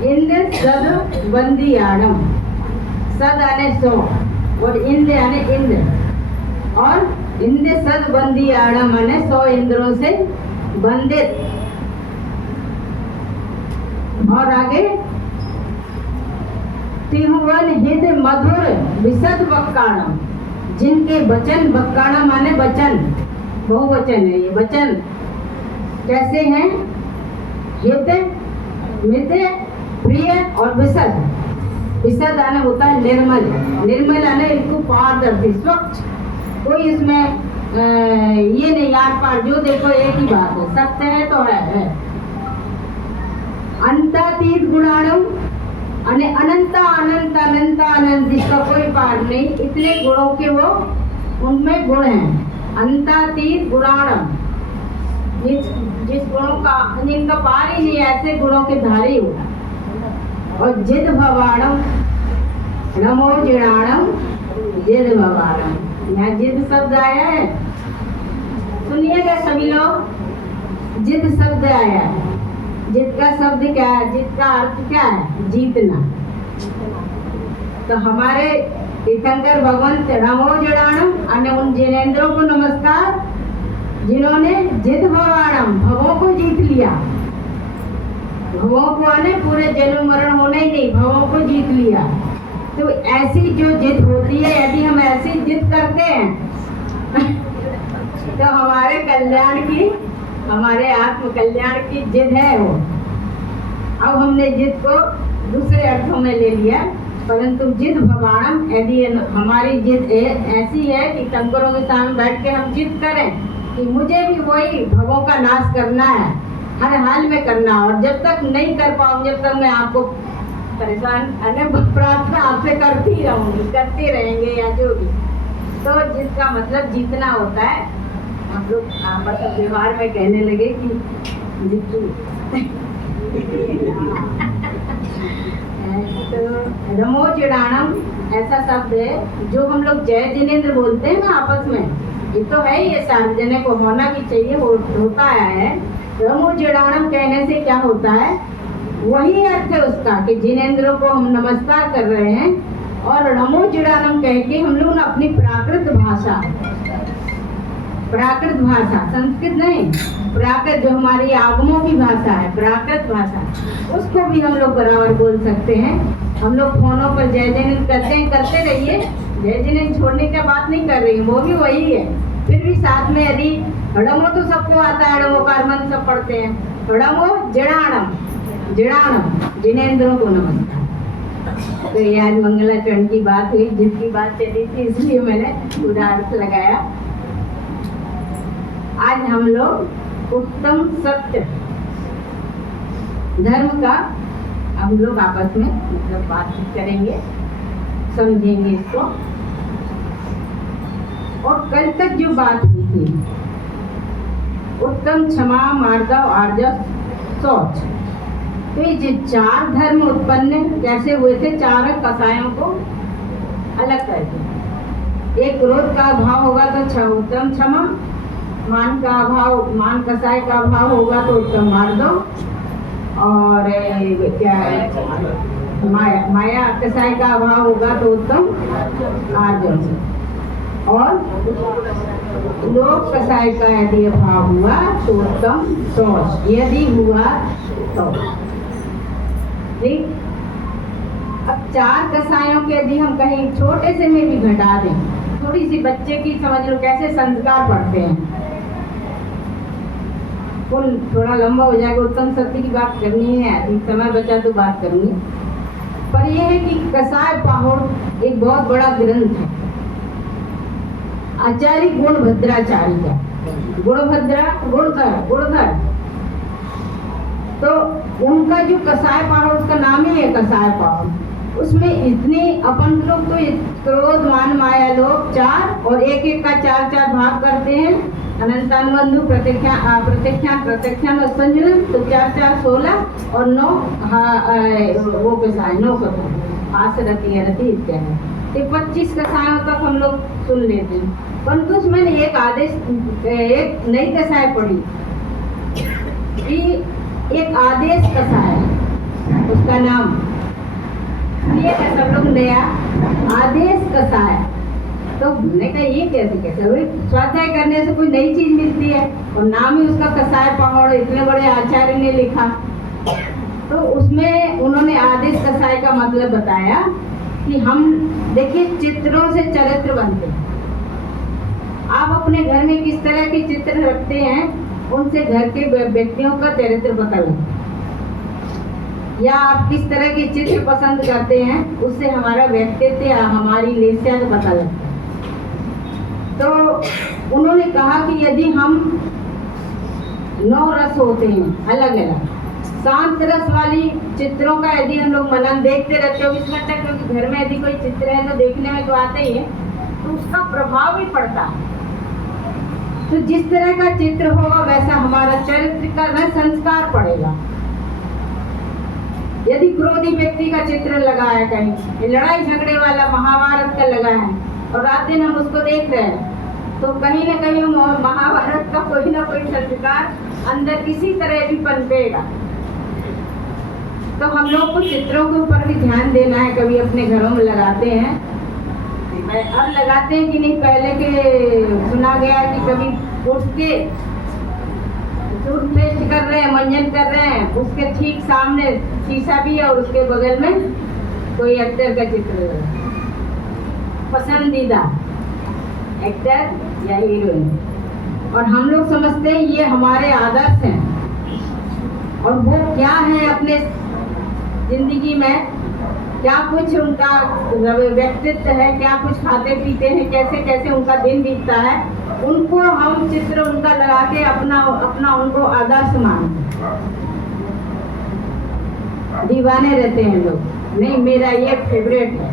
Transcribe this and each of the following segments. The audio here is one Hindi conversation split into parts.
इंद्र सद बंदियाणम, सद आने 100 और इंद्र आने इंद्र, और इंद्र सद बंदियाणम आने 100 इंद्रों से बंदित। और आगे तिरुवन हित मधुर विशद वक्काणम, जिनके वचन, वक्काणम माने वचन, बहुवचन है ये वचन, कैसे हैं? हित, मित्र, प्रिय और विशद। विशद आने होता है निर्मल, निर्मल आने इनको पारदर्शी, स्वच्छ, कोई इसमें ये नहीं आर पार, जो देखो एक ही बात है, सत्य है तो है। अंतातीत गुणाणम, अने अनंता अनंत अनंता अनंत, जिसका कोई पार नहीं, इतने गुणों के वो उनमें गुण हैं। अंतातीत गुणाणम, जिस गुणों का जिनका पार ही नहीं, ऐसे गुणों के धारी हो। और जिद भवाणम नमो जिणाणम, जिद भवाणम, यहाँ जिद शब्द आया है, सुनिएगा सभी लोग, जिद शब्द आया है। जिद का शब्द क्या है? जिद का अर्थ क्या है? जीतना। तो हमारे तीर्थंकर भगवंत नमो जड़ाणम, अन्य उन जिनेंद्रों को नमस्कार जिन्होंने जिद भवाणम, भवों को जीत लिया। भवों को आने पूरे जन्म मरण होना ही नहीं, भवों को जीत लिया। तो ऐसी जो जिद होती है, यदि हम ऐसी जिद करते हैं तो हमारे कल्याण की, हमारे आत्म कल्याण की जिद है वो। अब हमने जिद को दूसरे अर्थों में ले लिया, परंतु जिद भवाणम, यदि हमारी जिद ऐसी है कि शंकरों के सामने बैठ के हम जिद करें कि मुझे भी वही भवों का नाश करना है, हर हाल में करना, और जब तक नहीं कर पाऊंगी जब तक मैं आपको परेशान, प्रार्थना आपसे करती रहूंगी, करते रहेंगे या जो भी। तो जिसका मतलब जीतना होता है। हम लोग मतलब व्यवहार में कहने लगे कि तो नमो चिड़ाणम ऐसा शब्द है जो हम लोग जय जिनेंद्र बोलते हैं ना आपस में, ये तो है, ये सार्वजनिक को होना भी चाहिए, होता है। नमो चिड़ाणम कहने से क्या होता है? वही अर्थ है उसका कि जिनेंद्रों को हम नमस्कार कर रहे हैं। और नमो चिड़ाणम कह के हम लोग ना अपनी प्राकृत भाषा, प्राकृत भाषा, संस्कृत नहीं, प्राकृत जो हमारी आगमों की भाषा है, प्राकृत भाषा, उसको भी हम लोग बराबर बोल सकते हैं। हम लोग फोनों पर जय जिनेंद्र करते हैं, करते रहिए, जय जिनेंद्र छोड़ने की बात नहीं कर रही, वो भी वही है। फिर भी साथ में यदि हड़मो तो सबको आता है, हड़मो कारमन सब पढ़ते हैं, हड़मो जड़ाणम, जड़ाणम जिनेंद्रों को नमस्कार। तो ये आज मंगलाचरण की बात हुई, जिसकी बात चली थी, इसलिए मैंने पूरा अर्थ लगाया। आज हम लोग उत्तम सत्य धर्म का हम लोग आपस में मतलब बातचीत करेंगे, समझेंगे इसको। और कल तक जो बात हुई थी, उत्तम, क्षमा, मार्दव, आर्जव, शौच, तो ये जो 4 धर्म उत्पन्न कैसे हुए थे, 4 कसायों को अलग करके। एक क्रोध का अभाव होगा तो उत्तम क्षमा, मान का अभाव, मान कसाय का अभाव होगा तो उत्तम मार्दव, और क्या है माया कसाय का अभाव होगा तो उत्तम आर्जव, और लोक कसाय का यदि अभाव हुआ तो उत्तम शौच, यदि हुआ तो ठीक। अब 4 कसायों के यदि हम कहीं छोटे से में भी घटा दें, थोड़ी सी बच्चे की समझ लो कैसे संस्कार पढ़ते हैं, फुल थोड़ा लंबा हो जाएगा, उत्तम सत्य की बात करनी है, अभी समय बचा तो बात करूंगी। पर यह है कि कसाय पाहुड़ एक बहुत बड़ा ग्रंथ है, आचार्य गुणभद्राचार्य का, गुणभद्रा गुणधर, तो उनका जो कसाय पाहुड़, उसका नाम ही है कसाय पाहुड़। उसमें इतने अपन लोग तो क्रोध, मान, माया, लोभ 4 और एक का 4 भाग करते हैं, अनंतानुबंधु, प्रत्यक्षान और संजनन, तो 4 16 और 9 वो कसाय 9 हास्य रति रति इत्यादि, तो 25 कसायों तक हम लोग सुन लेते हैं। परंतु उसमें एक नई कसाय पढ़ी कि एक आदेश कसाय, उसका नाम ये है, सब लोग नया आदेश कसाय। तो हमने कहा ये कैसे भाई, स्वाध्याय करने से कोई नई चीज मिलती है, और नाम ही उसका कसाय पहाड़, इतने बड़े आचार्य ने लिखा। तो उसमें उन्होंने आदेश कसाय का मतलब बताया कि हम देखिए चित्रों से चरित्र बनते हैं। आप अपने घर में किस तरह के चित्र रखते हैं, उनसे घर के व्यक्तियों का चरित्र पता लगता है। या आप किस तरह के चित्र पसंद करते हैं, उससे हमारा व्यक्तित्व या हमारी लेसिया पता लगता है। तो उन्होंने कहा कि यदि हम 9 रस होते हैं अलग अलग, शांत रस वाली चित्रों का यदि हम लोग मनन देखते रहते 24 घंटे, क्योंकि घर में यदि कोई चित्र है तो देखने में तो आते ही है, तो उसका प्रभाव भी पड़ता है। तो जिस तरह का चित्र होगा वैसा हमारा चरित्र का न संस्कार पड़ेगा। यदि क्रोधी व्यक्ति का चित्र लगा है कहीं, लड़ाई झगड़े वाला महाभारत का लगा है, और रात दिन हम उसको देख रहे हैं, तो कहीं ना कहीं महाभारत का कोई ना कोई संस्कार अंदर किसी तरह भी पनपेगा। तो हम लोग को चित्रों के ऊपर भी ध्यान देना है। कभी अपने घरों में लगाते हैं, अब लगाते हैं कि नहीं, पहले के सुना गया कि कभी उठ के टूथपेस्ट कर रहे हैं, मंजन कर रहे हैं, उसके ठीक सामने शीशा भी है और उसके बगल में कोई एक्टर का चित्र है, पसंदीदा एक्टर या हीरोइन, और हम लोग समझते हैं ये हमारे आदर्श हैं। और वो क्या है अपने जिंदगी में, क्या कुछ उनका व्यक्तित्व है, क्या कुछ खाते पीते हैं, कैसे कैसे उनका दिन बीतता है, उनको हम चित्र उनका लगा के अपना उनको आदर्श मानते, दीवाने रहते हैं लोग, नहीं मेरा ये फेवरेट है।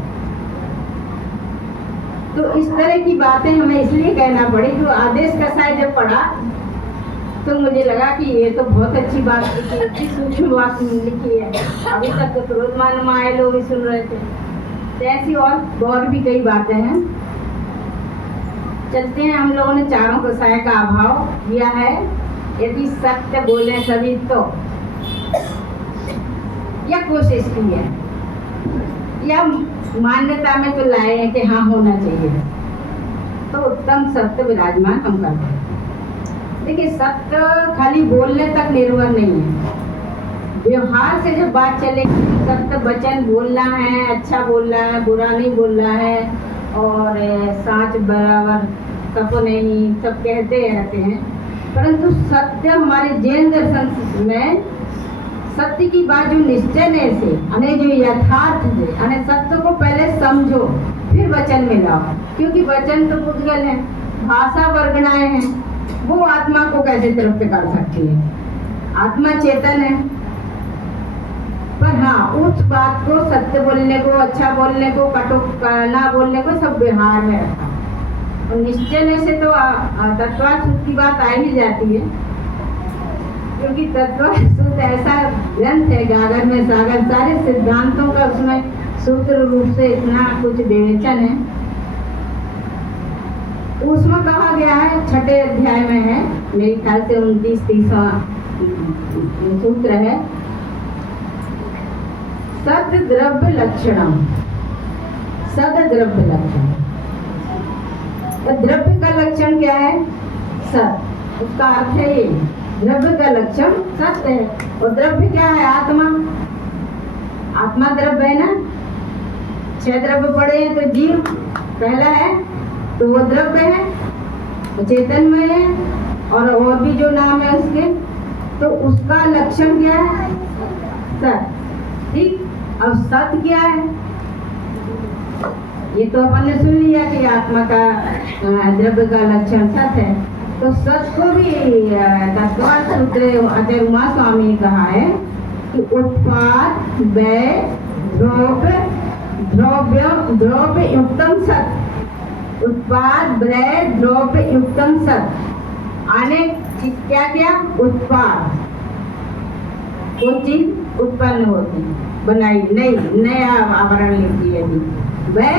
तो इस तरह की बातें हमें इसलिए कहना पड़ी। तो आदेश कसाय जब पढ़ा तो मुझे लगा कि ये तो बहुत अच्छी बात लिखी, अच्छी सूक्ष्म बात लिखी है। अभी तक तो क्रोधमान माए लोग ही सुन रहे थे, तो ऐसी और भी कई बातें हैं। चलते हैं, हम लोगों ने चारों कसाय का अभाव किया है। यदि सत्य बोले सभी तो, या कोशिश की है, या मान्यता में तो लाए हैं कि हाँ होना चाहिए, तो उत्तम सत्य विराजमान हम करते हैं। देखिए सत्य खाली बोलने तक निर्भर नहीं है, व्यवहार से जब बात चलेगी, सत्य वचन बोलना है, अच्छा बोलना है, बुरा नहीं बोलना है, और साच बराबर सपो नहीं, सब कहते रहते हैं। परंतु सत्य हमारे जैन दर्शन में सत्य की बात जो निश्चय से अने जो यथार्थ से अने सत्य को पहले समझो फिर वचन में लाओ, क्योंकि वचन तो पुद्गल है, भाषा वर्गणाएं हैं, वो आत्मा को कैसे तृप्त कर सकती है। आत्मा चेतन है, पर हाँ उस बात को सत्य बोलने को, अच्छा बोलने को, कटुक ना बोलने को सब व्यवहार में रखा। और निश्चय से तो तत्वार्थ की बात आ ही जाती है, क्योंकि तत्वार्थ ऐसा ग्रंथ है, गागर में सागर, सारे सिद्धांतों का उसमें सूत्र रूप से इतना कुछ विवेचन है। उसमें कहा गया है, 6ठे अध्याय में है, मेरे ख्याल से 29-30वां सूत्र है, सद द्रव्य लक्षणम, सद द्रव्य लक्षण। द्रव्य का लक्षण क्या है? सत, उसका अर्थ है ये, द्रव्य का लक्षण सत्य है। और द्रव्य क्या है? आत्मा, आत्मा द्रव्य है ना। 6 द्रव्य पड़े हैं, तो जीव पहला है, तो वो द्रव्य है, वो चेतनमय है, और भी जो नाम है उसके, तो उसका लक्षण क्या है? सत। ठीक, अब सत क्या है? ये तो अपन ने सुन लिया कि आत्मा का द्रव्य का लक्षण सत है। तो सत को भी तत्वार्थ सूत्र आचार्य उमा स्वामी ने कहा है कि उत्पाद व्यय द्रव्य युक्तम सत, उत्पाद व्यय द्रव्य युक्तम सत। आने क्या क्या? उत्पाद, कोई चीज उत्पन्न होती, बनाई, नई, नया आवरण लेती है, वह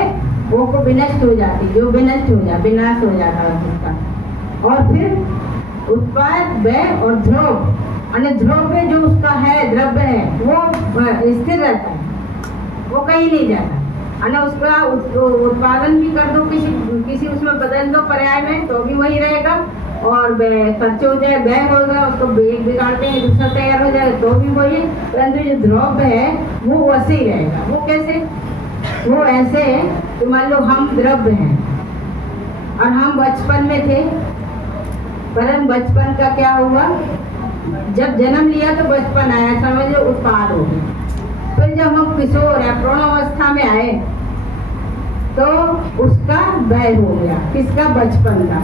वो को विनष्ट हो जाती, जो विनष्ट हो जाता, विनाश हो जाता है उसका। और फिर उत्पाद व्यय और ध्रुव, और द्रव्य जो उसका है, द्रव्य है, वो स्थिर रहता है, वो कहीं नहीं जाता। और उसका उत्पादन भी कर दो, किसी उसमें बदल दो पर्याय में, तो भी वही रहेगा। और खर्च हो जाए, व्यय होगा, उसको एक बिगाड़ते हैं, दूसरा तैयार हो जाएगा, तो भी वही। परंतु जो द्रव्य है वो वैसे ही रहेगा। वो कैसे? वो ऐसे कि मान लो हम द्रव्य हैं और हम बचपन में थे, पर बचपन का क्या हुआ, जब जन्म लिया तो बचपन आया, समझ लो उत्पाद हो गया। फिर जब हम किशोर या प्रौढ़ावस्था में आए तो उसका व्यय हो गया। किसका? बचपन का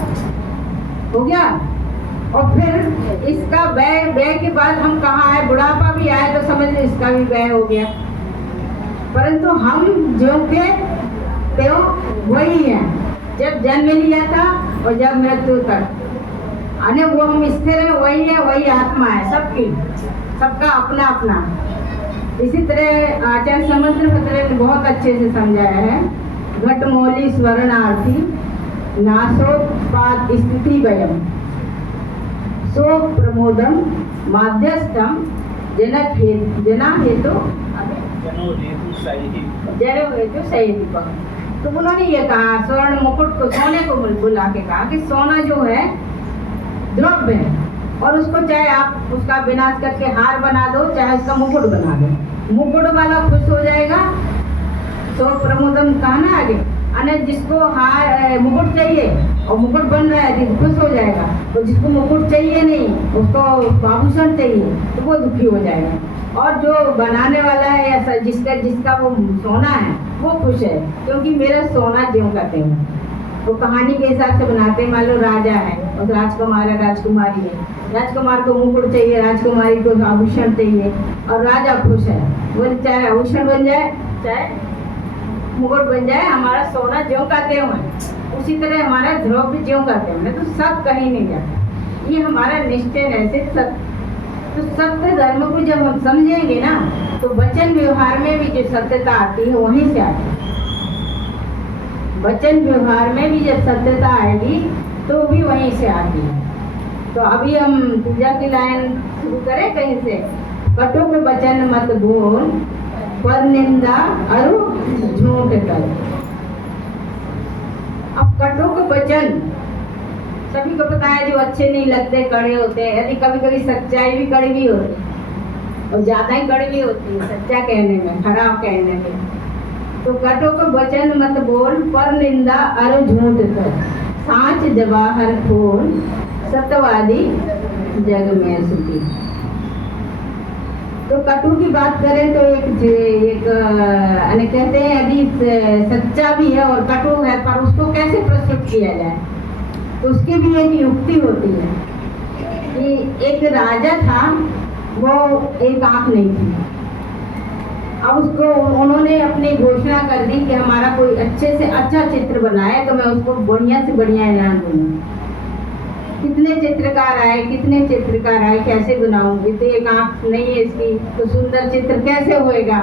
हो गया। और फिर इसका व्यय के बाद हम कहाँ आए? बुढ़ापा भी आए, तो समझ लो इसका भी व्यय हो गया। परंतु हम जो थे तो वही है, जब जन्म लिया था और जब मृत्यु तक, अने वो हम स्थिर है, वही है, वही आत्मा है सबकी, सबका अपना अपना। इसी तरह आचार्य समंत्र भद्रे ने बहुत अच्छे से समझाया है। घटमौली स्वर्णार्थी नाशोपाद स्थिति वयम सो प्रमोदम माध्यस्थम जना हेतु सही। तो उन्होंने ये कहा, स्वर्ण मुकुट को, सोने को बुला के कहा कि सोना जो है द्रव्य है, और उसको चाहे आप उसका विनाश करके हार बना दो, चाहे उसका मुकुट बना दो, मुकुट वाला खुश हो जाएगा। तो प्रमोदम कहा ना आगे, अने जिसको हार मुकुट चाहिए और मुकुट बन रहा है तो खुश हो जाएगा, तो जिसको मुकुट चाहिए नहीं, उसको आभूषण चाहिए, तो वो दुखी हो जाएगा। और जो बनाने वाला है या जिसका वो सोना है वो खुश है, क्योंकि मेरा सोना ज्यों कहते हैं। तो कहानी के हिसाब से बनाते हैं। मान लो राजा है और राजकुमार है, राजकुमारी है, राजकुमार को मुकुट चाहिए, राजकुमारी को आभूषण चाहिए, और राजा खुश है, वो चाहे आभूषण बन जाए चाहे मुकुट बन जाए, हमारा सोना ज्यों कहते हैं। उसी तरह हमारा द्रव्य ज्यों कहते हैं, तो सब कहीं नहीं जाता। ये हमारा निश्चय है सब। तो सत्य धर्म को जब हम समझेंगे ना, तो वचन व्यवहार में भी जो सत्यता आती है वहीं से आती है। वचन व्यवहार में भी जब सत्यता आएगी तो भी वहीं से आती है। तो अभी हम पूजा की लाइन शुरू करें कहीं से। कटुक वचन मत बोल, पर निंदा अरु झूठ कर। अब कटुक वचन सभी को पता है, जो अच्छे नहीं लगते, कड़े होते हैं। यदि कभी कभी सच्चाई भी कड़वी होती है, और ज्यादा ही कड़वी होती है सच्चा कहने में, खराब कहने में। तो कटुक वचन मत बोल, पर निंदा अरु झूठ कर। सांच जवाहर खोल, सत्यवादी जग में सुखी। तो कटु की बात करें तो एक कहते हैं यदि सच्चा भी है और कटु है, पर उसको कैसे प्रस्तुत किया जाए, तो उसकी भी एक युक्ति होती है। कि एक राजा था, वो एक आंख नहीं थी। अब उसको उन्होंने अपनी घोषणा कर दी कि हमारा कोई अच्छे से अच्छा चित्र बनाए तो मैं उसको बढ़िया से बढ़िया इनाम दूंगी। कितने चित्रकार आए, कैसे बनाऊंगी, तो एक आंख नहीं है इसकी, तो सुंदर चित्र कैसे होएगा।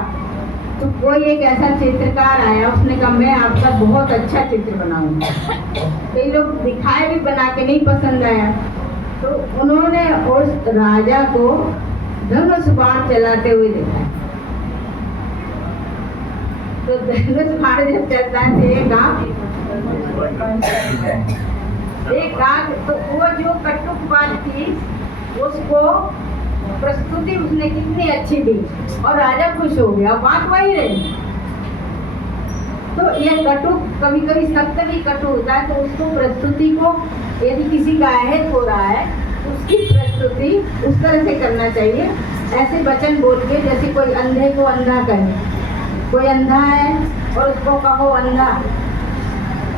तो कोई एक ऐसा चित्रकार आया, उसने कहा मैं आपका बहुत अच्छा चित्र बनाऊंगा। कई लोग दिखाए भी, बना के नहीं पसंद आया, तो उन्होंने उस राजा को धनुष बाण चलाते हुए देखा। तो धनुष बाण जब चलता है एक आंख, तो वो जो कटुक बात थी उसको प्रस्तुति उसने कितनी अच्छी दी और राजा खुश हो गया, बात वही रही। तो ये कटुक कभी कभी सत्य भी कटु होता है, तो उसको प्रस्तुति को यदि किसी का अहित हो रहा है तो उसकी प्रस्तुति उस तरह से करना चाहिए, ऐसे वचन बोल के जैसे कोई अंधे को अंधा कहे। कोई अंधा है और उसको कहो अंधा,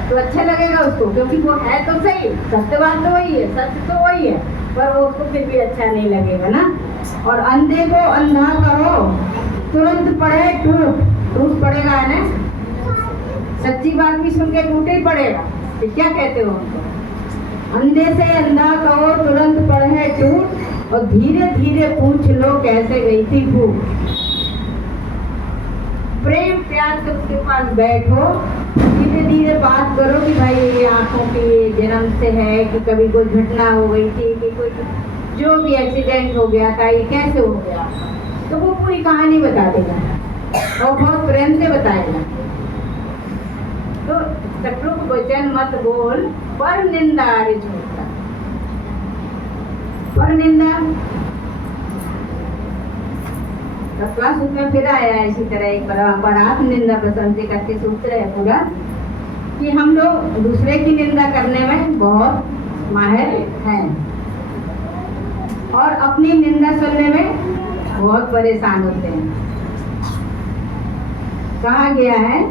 तो अच्छा लगेगा उसको, क्योंकि वो है तो सही, सत्य बात तो वही है, सत्य तो वही है, पर वो उसको फिर भी अच्छा नहीं लगेगा ना। और अंधे को अंधा कहो, तुरंत पड़े टूट पड़ेगा है ना। सच्ची बात भी सुन के टूटे ही पड़ेगा। तो क्या कहते हो उनको? अंधे से अंधा कहो, तुरंत पड़े टूट, और धीरे धीरे पूछ लो कैसे गई थी भूख। प्रेम प्यार से उसके पास बैठो, धीरे धीरे बात करो कि भाई ये आंखों की जन्म से है, कि कभी कोई घटना हो गई थी, कि कोई जो भी एक्सीडेंट हो गया था, ये कैसे हो गया, तो वो पूरी कहानी बता देगा और बहुत प्रेम से बताएगा। तो कटुक वचन मत बोल, पर निंदा रे झूठा। पर निंदा तत्वा सूत्र में फिर आया है इसी तरह एक परात निंदा प्रशंसा करके सूत्र है पूरा, कि हम लोग दूसरे की निंदा करने में बहुत माहिर हैं और अपनी निंदा सुनने में बहुत परेशान होते हैं। कहा गया है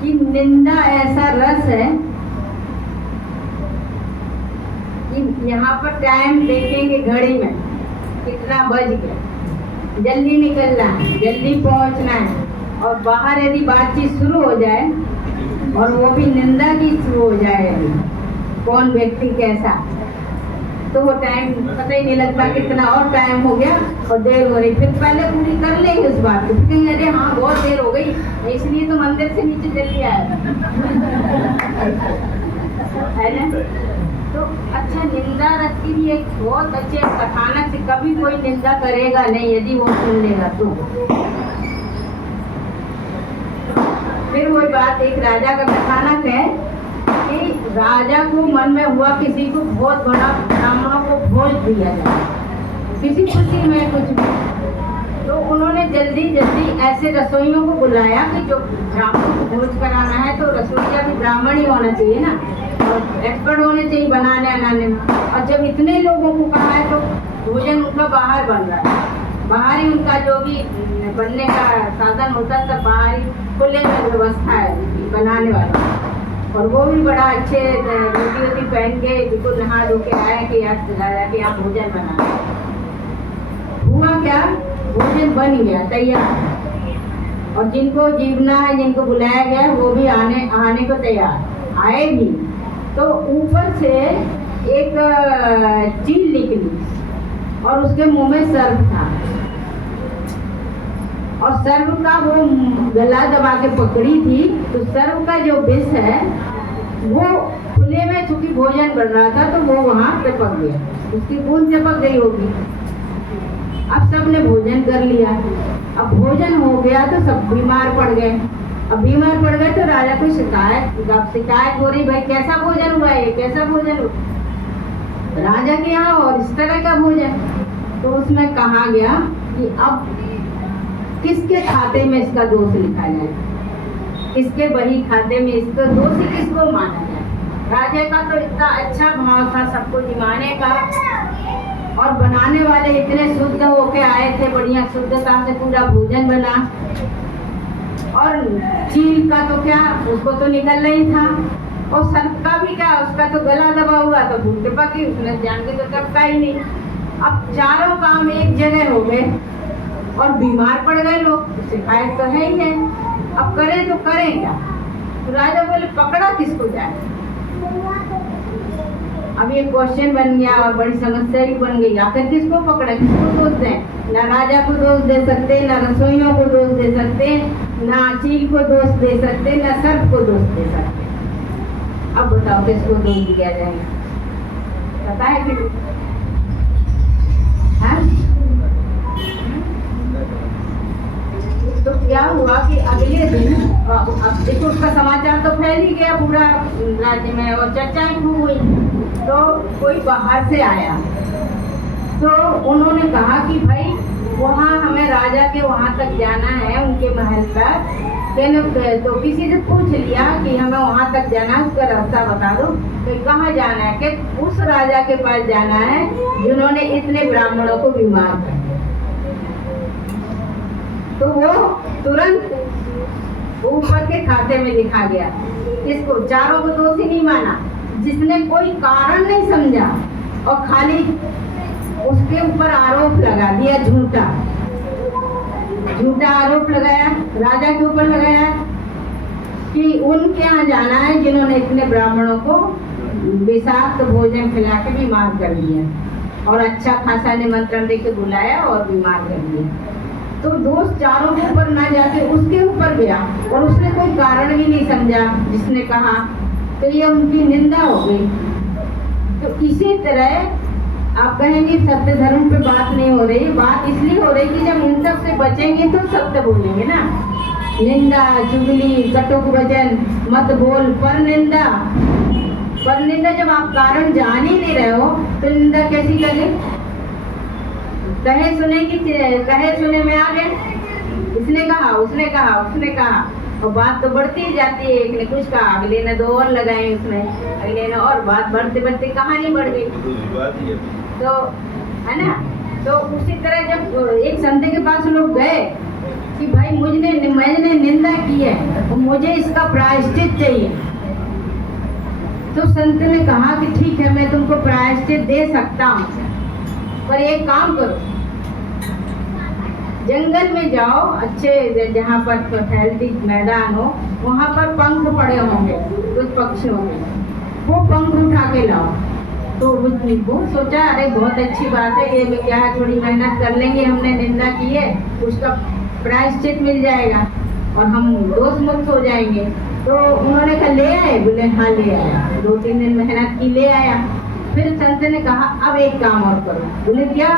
कि निंदा ऐसा रस है कि यहाँ पर टाइम देखेंगे घड़ी में कितना बज गया, जल्दी निकलना है, जल्दी पहुँचना है, और बाहर यदि बातचीत शुरू हो जाए और वो भी निंदा की शुरू हो जाए, कौन व्यक्ति कैसा, तो वो टाइम पता ही नहीं लगता कितना और टाइम हो गया और देर हो रही। फिर पहले पूरी कर लेंगे उस बात को, फिर अरे हाँ बहुत देर हो गई, इसलिए तो मंदिर से नीचे जल्दी आया है ना। तो अच्छा, निंदा रस की भी एक बहुत अच्छे कथानक से, कभी कोई निंदा करेगा नहीं यदि वो सुन लेगा तो। फिर वही बात, एक राजा का कथानक है कि राजा को मन में हुआ किसी को बहुत बड़ा ब्राह्मणों को भोज दिया जाए, किसी खुशी में कुछ भी, तो उन्होंने जल्दी जल्दी ऐसे रसोइयों को बुलाया कि जो ब्राह्मण को भोज कराना है तो रसोइया भी ब्राह्मण ही होना चाहिए ना, और एक्सपर्ट होने चाहिए बनाने बनाने में। और जब इतने लोगों को कहा है तो भोजन उनका बाहर बन रहा है, बाहर ही उनका जो भी बनने का साधन होता है सब बाहर ही खुले में व्यवस्था है बनाने वाला, और वो भी बड़ा अच्छे रोटी वोटी पहन के बिल्कुल नहा धो के आया कि याद दिलाया कि आप भोजन बना। हुआ क्या, भोजन बन गया तैयार, और जिनको जीवना है, जिनको बुलाया गया वो भी आने को तैयार, आए भी। तो ऊपर से एक चील निकली और उसके मुंह में सर्प था, और सर्व का वो गला दबा के पकड़ी थी, तो सर्व का जो विष है वो खुले में, चूंकि भोजन बन रहा था तो वो वहाँ टपक गया, उसकी बूंद टपक गई होगी। अब सबने भोजन कर लिया, अब भोजन हो गया तो सब बीमार पड़ गए। अब बीमार पड़ गए तो राजा को शिकायत हो रही, भाई कैसा भोजन हुआ है, कैसा भोजन हुआ राजा के यहाँ और इस तरह का भोजन। तो उसमें कहा गया कि अब किसके खाते में इसका दोष लिखा जाए, किसके बही खाते में इसका दोषी किसको माना जाए। राजा का तो इतना अच्छा भाव था सबको जिमाने का, और बनाने वाले इतने शुद्ध होके आए थे, बढ़िया शुद्धता से पूरा भोजन बना। और चील का तो क्या, उसको तो निकलना ही था, और सर्प का भी क्या, उसका तो गला दबा हुआ तो भूख पकी, उसने जान के तो टपका ही नहीं। अब चारों काम एक जगह हो गए और बीमार पड़ गए लोग, शिकायत तो है ही है, अब करें तो करें क्या। तो राजा बोले पकड़ा किसको जाए। अब ये क्वेश्चन बन गया और बड़ी समस्या भी बन गई, आखिर किसको पकड़ा, किसको दोष दें। ना राजा को दोष दे सकते, ना रसोइयों को दोष दे सकते, ना चील को दोष दे सकते, ना सर्प को दोष दे सकते। अब बताओ किसको दोष दिया जाएगा, पता है कि तो क्या हुआ कि अगले दिन, अब देखो उसका समाचार तो फैल ही गया पूरा राज्य में और चर्चाएं खूब हुई। तो कोई बाहर से आया तो उन्होंने कहा कि भाई वहाँ हमें राजा के वहाँ तक जाना है, उनके महल तक। तो किसी से पूछ लिया कि हमें वहाँ तक जाना है, उसका रास्ता बता दो। तो कहाँ जाना है, कि उस राजा के पास जाना है जिन्होंने इतने ब्राह्मणों को बीमार कर। तो वो तुरंत ऊपर के खाते में लिखा गया। इसको चारों को दोषी नहीं माना, जिसने कोई कारण नहीं समझा और खाली उसके ऊपर आरोप लगा दिया, झूठा आरोप लगाया, राजा के ऊपर लगाया कि उनके यहाँ जाना है जिन्होंने इतने ब्राह्मणों को विषाक्त भोजन खिला के बीमार कर दिया और अच्छा खासा निमंत्रण देके बुलाया और बीमार कर दिया। तो दोष चारों के ऊपर ना जाके उसके ऊपर गया और उसने कोई कारण भी नहीं समझा जिसने कहा, तो ये उनकी निंदा हो गई। तो इसी तरह आप कहेंगे सत्य धर्म पे बात नहीं हो रही, बात इसलिए हो रही कि जब इन सब से बचेंगे तो सत्य बोलेंगे ना। निंदा, चुगली, कटुक वचन मत बोल, पर निंदा। पर निंदा जब आप कारण जान ही नहीं रहे हो तो निंदा कैसी लगे? कहे सुने में आ गए, इसने कहा, उसने कहा, उसने कहा, और बात तो बढ़ती ही जाती है। एक ने कुछ कहा, अगले ने दो और लगाए, उसने अगले ने, और बात बढ़ते बढ़ते कहानी बढ़ गई। तो है ना। तो उसी तरह जब एक संत के पास लोग गए कि भाई मैंने निंदा की है और मुझे इसका प्रायश्चित चाहिए, तो संत ने कहा कि ठीक है, मैं तुमको प्रायश्चित दे सकता हूँ, पर एक काम करो, जंगल में जाओ, अच्छे जहाँ पर हेल्दी मैदान हो वहाँ पर पंख पड़े होंगे कुछ पक्षियों के, वो पंख उठा के लाओ। तो वो सोचा अरे बहुत अच्छी बात है, ये क्या है, थोड़ी मेहनत कर लेंगे, हमने निंदा की है, उसका प्रायश्चित मिल जाएगा और हम दोष मुक्त हो जाएंगे। तो उन्होंने कहा ले आए? बोले हाँ ले आया। 2-3 दिन मेहनत की, ले आया। फिर संत ने कहा अब एक काम और करो। बोले क्या?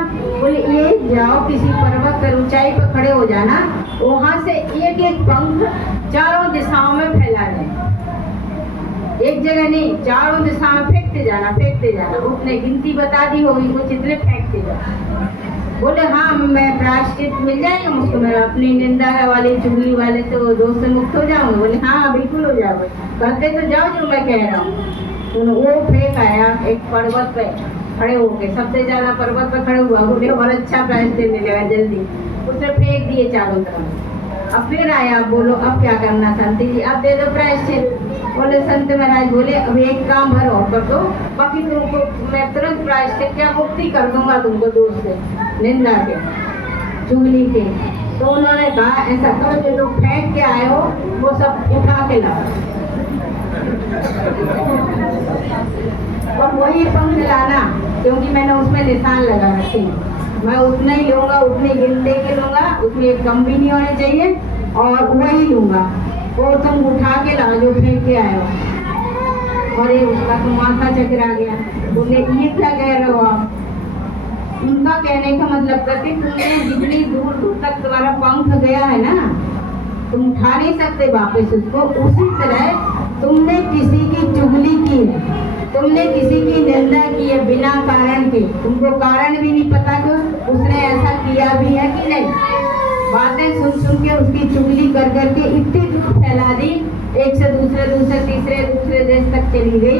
बोले ये जाओ किसी पर्वत पर ऊंचाई पर खड़े हो जाना, वहां से एक एक पंख चारों दिशाओं में फैला दें, एक जगह नहीं, चारों दिशा में फेंकते जाना, फेंकते जाना। उसने गिनती बता दी होगी कुछ, इतने फेंकते जाना। बोले हाँ मैं प्रायश्चित मिल जाएगा मुझको, मैं अपनी निंदा वाले चुगली वाले से दोष से मुक्त हो जाऊंगा। बोले हाँ बिल्कुल हो जाओगे, कहते तो जाओ जो मैं कह रहा हूँ। वो फेंक आया एक पर्वत पे खड़े हो गए, सबसे ज्यादा पर्वत पे खड़े हुआ, बोले और अच्छा प्रायश्चित मिलेगा जल्दी। उसने फेंक दिए चारों तरफ। अब फिर आया, बोलो अब क्या करना संत जी, अब दे दो प्रायश्चित। बोले संत महाराज बोले अब एक काम भर और कर दो, बाकी तुमको मैं तुरंत प्रायश्चित क्या मुक्ति कर दूंगा तुमको दोष से, निंदा के, चुगली के। तो उन्होंने कहा ऐसा करो, जो लोग फेंक के आए हो वो सब उठा के लाओ और वही पंख लाना, क्योंकि मैंने उसमें निशान लगा रखे हैं। मैं उतना ही लूंगा, उतनी गिनती के लूंगा, उसमें कम भी नहीं होने चाहिए, और वही लूंगा। वो तुम उठा के लाओ जो फेंक के आए हो। और ये उसका तो माथा चकरा गया। बोले ये क्या कह रहे हो आप? उनका कहने का मतलब था कि तुमने जितनी दूर दूर तक तुम्हारा पंख गया है ना, तुम उठा नहीं सकते वापस उसको। उसी तरह तुमने किसी की चुगली की है, तुमने किसी की निंदा की है बिना कारण के, तुमको कारण भी नहीं पता कि उसने ऐसा किया भी है कि नहीं। बातें सुन सुन के उसकी चुगली कर करके इतनी दूर फैला दी, एक से दूसरे दूसरे देश तक चली गई।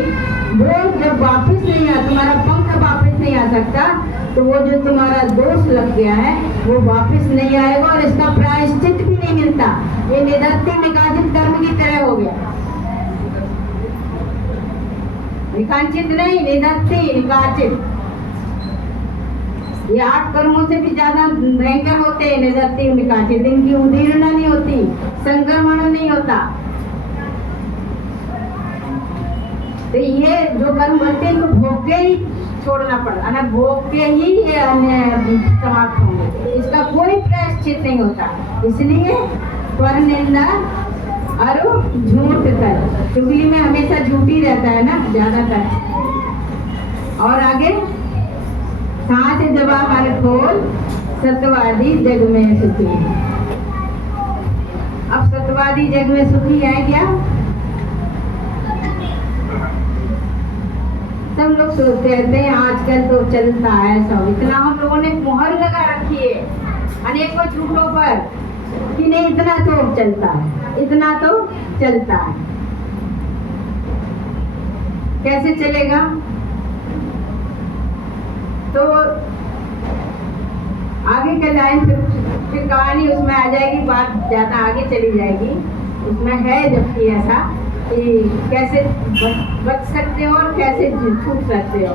वो जब वापस नहीं आ, तुम्हारा पंख वापस नहीं आ सकता, तो वो जो तुम्हारा दोष लग गया है वो वापस नहीं आएगा और इसका प्रायश्चित भी नहीं मिलता। ये निदत्ति निकाचित कर्म की तरह हो गया। निकाचित नहीं, निदत्ति निकाचित, ये 8 कर्मों से भी ज्यादा भयंकर होते हैं निदत्ति निकाचित। इनकी उदीर्णा नहीं होती, संक्रमण नहीं होता। तो ये जो कर्म बनते हैं इनको भोग के ही छोड़ना पड़ता, अगर भोग के ही ये समाप्त होंगे, इसका कोई प्रायश्चित नहीं होता। इसलिए पर निंदा और झूठ कर, चुगली में हमेशा झूठी रहता है ना ज्यादातर। और आगे साथ जवाब हर खोल, सत्यवादी जग में सुखी। अब सत्यवादी जग में सुखी है क्या? सब लोग सोचते रहते हैं आजकल तो चलता है सब, इतना हम लोगों ने मुहर लगा रखी है अनेकों झूठों पर कि नहीं इतना तो चलता है, इतना तो चलता है। कैसे चलेगा? तो आगे का लाइन फिर कहानी उसमें आ जाएगी, बात ज्यादा आगे चली जाएगी। उसमें है जबकि ऐसा कि कैसे बच सकते हो और कैसे छूट सकते हो।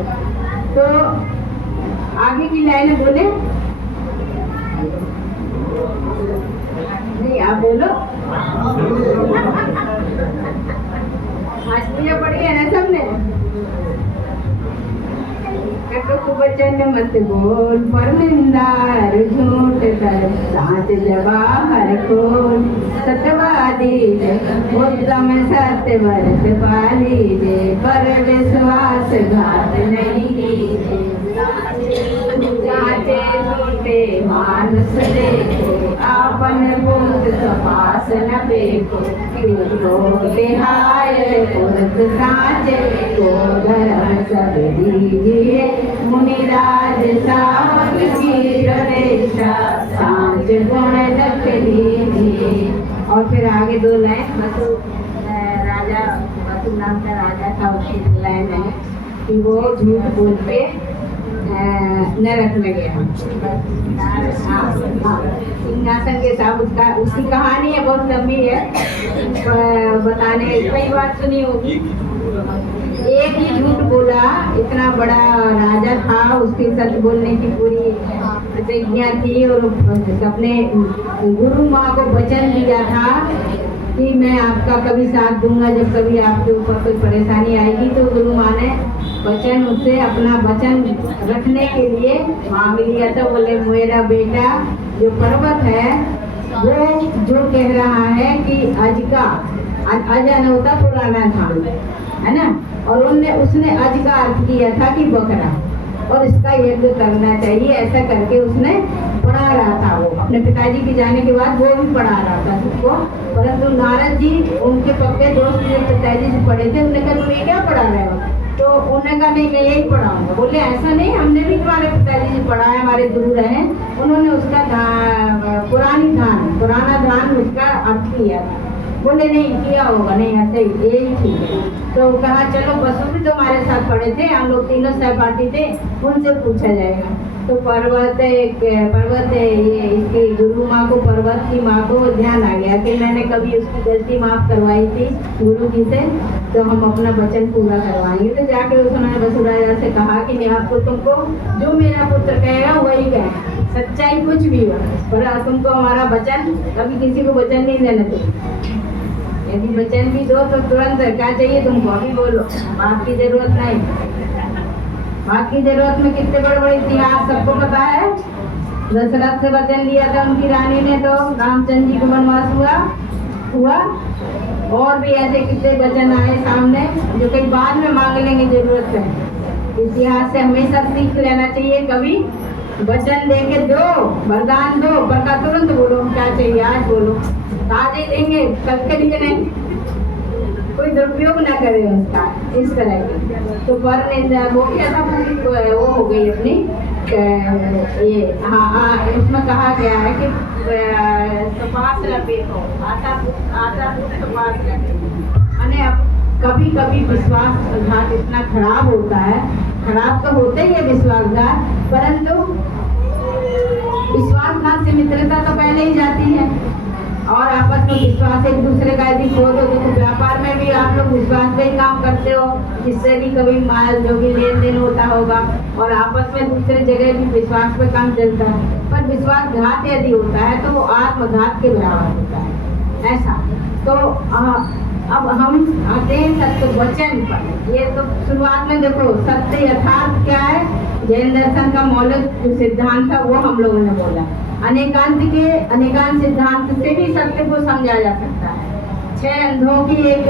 तो आगे की लाइन बोले नहीं, आप बोलो। आज पूजा पड़ी है ना सबने? कटुक वचन मत बोल, परमिंदार झूठ कर, साँच जवाहर खोल। सत्यवादी उत्तम सत्य व्रत पालीजे, पर विश्वासघात नहीं कीजिए। जांचे झूठे मानस देखो, आपन पूत तपास न देखो। क्यों तिहाय पुरत साँचे, को धर्म सब दीजिए। मुनिराज सावक वीर रेशा, साँच गुण रख लीजिए। और फिर आगे दो लाइन राजा बसु नाम का राजा था, उसकी लाइन है कि वो झूठ बोल के नरक में गया। सिंहासन के साथ उसकी कहानी है, बहुत लंबी है, बताने कई बार सुनी होगी। एक ही झूठ बोला, इतना बड़ा राजा था, उसके सच बोलने की पूरी प्रतिज्ञा थी और अपने गुरु माँ को वचन दिया था कि मैं आपका कभी साथ दूंगा, जब कभी आपके ऊपर कोई परेशानी आएगी। तो गुरु माँ ने वचन उससे अपना वचन रखने के लिए मांग लिया था। बोले मेरा बेटा जो पर्वत है वो जो कह रहा है कि अज का अजन होता पुराना धान है ना, और उसने अज का अर्थ किया था कि बकरा, और इसका यज्ञ करना चाहिए। ऐसा करके उसने पढ़ा रहा था, वो अपने पिताजी के जाने के बाद वो भी पढ़ा रहा था सबको। परंतु नारद जी उनके पक्के दोस्त जो पिताजी से पढ़े थे, उन्होंने कहा तुम ये क्या पढ़ा रहे हो? तो उन्होंने कहा नहीं मैं यही पढ़ाऊंगा। बोले ऐसा नहीं, हमने भी तुम्हारे पिताजी से पढ़ा है, हमारे गुरु रहे, उन्होंने उसका पुराना धान उसका अर्थ किया था। बोले नहीं किया होगा, नहीं ऐसे यही ठीक है। तो कहा चलो बसु भी तुम्हारे साथ पढ़े थे, हम लोग तीनों सहपाठी थे, उनसे पूछा जाएगा। तो पर्वत ये इसकी गुरु माँ को, पर्वत की माँ को ध्यान आ गया कि मैंने कभी उसकी गलती माफ करवाई थी गुरु जी से, तो हम अपना वचन पूरा करवाएंगे। तो जाके उसने बसु राजा से कहा कि नहीं, आपको तुमको जो मेरा पुत्र कहेगा वही कहे, सच्चाई कुछ भी हो, पर तुमको हमारा वचन, कभी किसी को वचन नहीं देना चाहिए। यदि वचन भी दो तो तुरंत क्या चाहिए तुमको, अभी बोलो, बात की जरूरत नहीं। बात की जरूरत में कितने बड़े बड़े इतिहास सबको पता है। दशरथ से वचन लिया था उनकी रानी ने, तो रामचंद्र जी को वनवास हुआ। और भी ऐसे कितने वचन आए सामने जो कई बाद में मांग लेंगे जरूरत है। इतिहास से हमेशा सीख लेना चाहिए। कभी वचन देके दो, वरदान दो, पर का तुरंत बोलो क्या चाहिए, आज बोलो, आज ही देंगे, कल के लिए नहीं, कोई दुरुपयोग ना करे उसका, इस तरह की। तो पर वो क्या था, पूरी वो हो गई अपनी ये। इसमें कहा गया है कि सुपास लपेटो, आता सुपास लपेटो। अब कभी कभी विश्वासघात इतना खराब होता है, खराब तो होता ही है विश्वासघात, परंतु विश्वासघात से मित्रता तो पहले ही जाती है। और आपस में विश्वास एक दूसरे का यदि खो दो, तो व्यापार में भी आप लोग विश्वास पे ही काम करते हो, जिससे भी कभी माल जो भी लेन देन होता होगा, और आपस में दूसरे जगह भी विश्वास पे काम चलता है। पर विश्वासघात यदि होता है तो वो आत्मघात के बराबर होता है। ऐसा तो अब हम आते हैं सत्य वचन पर। ये तो शुरुआत में देखो, सत्य यथार्थ क्या है, जैन दर्शन का मौलिक जो सिद्धांत था वो हम लोगों ने बोला। अनेकांत सिद्धांत से भी सत्य को समझा जा सकता है। 6 अंधों की एक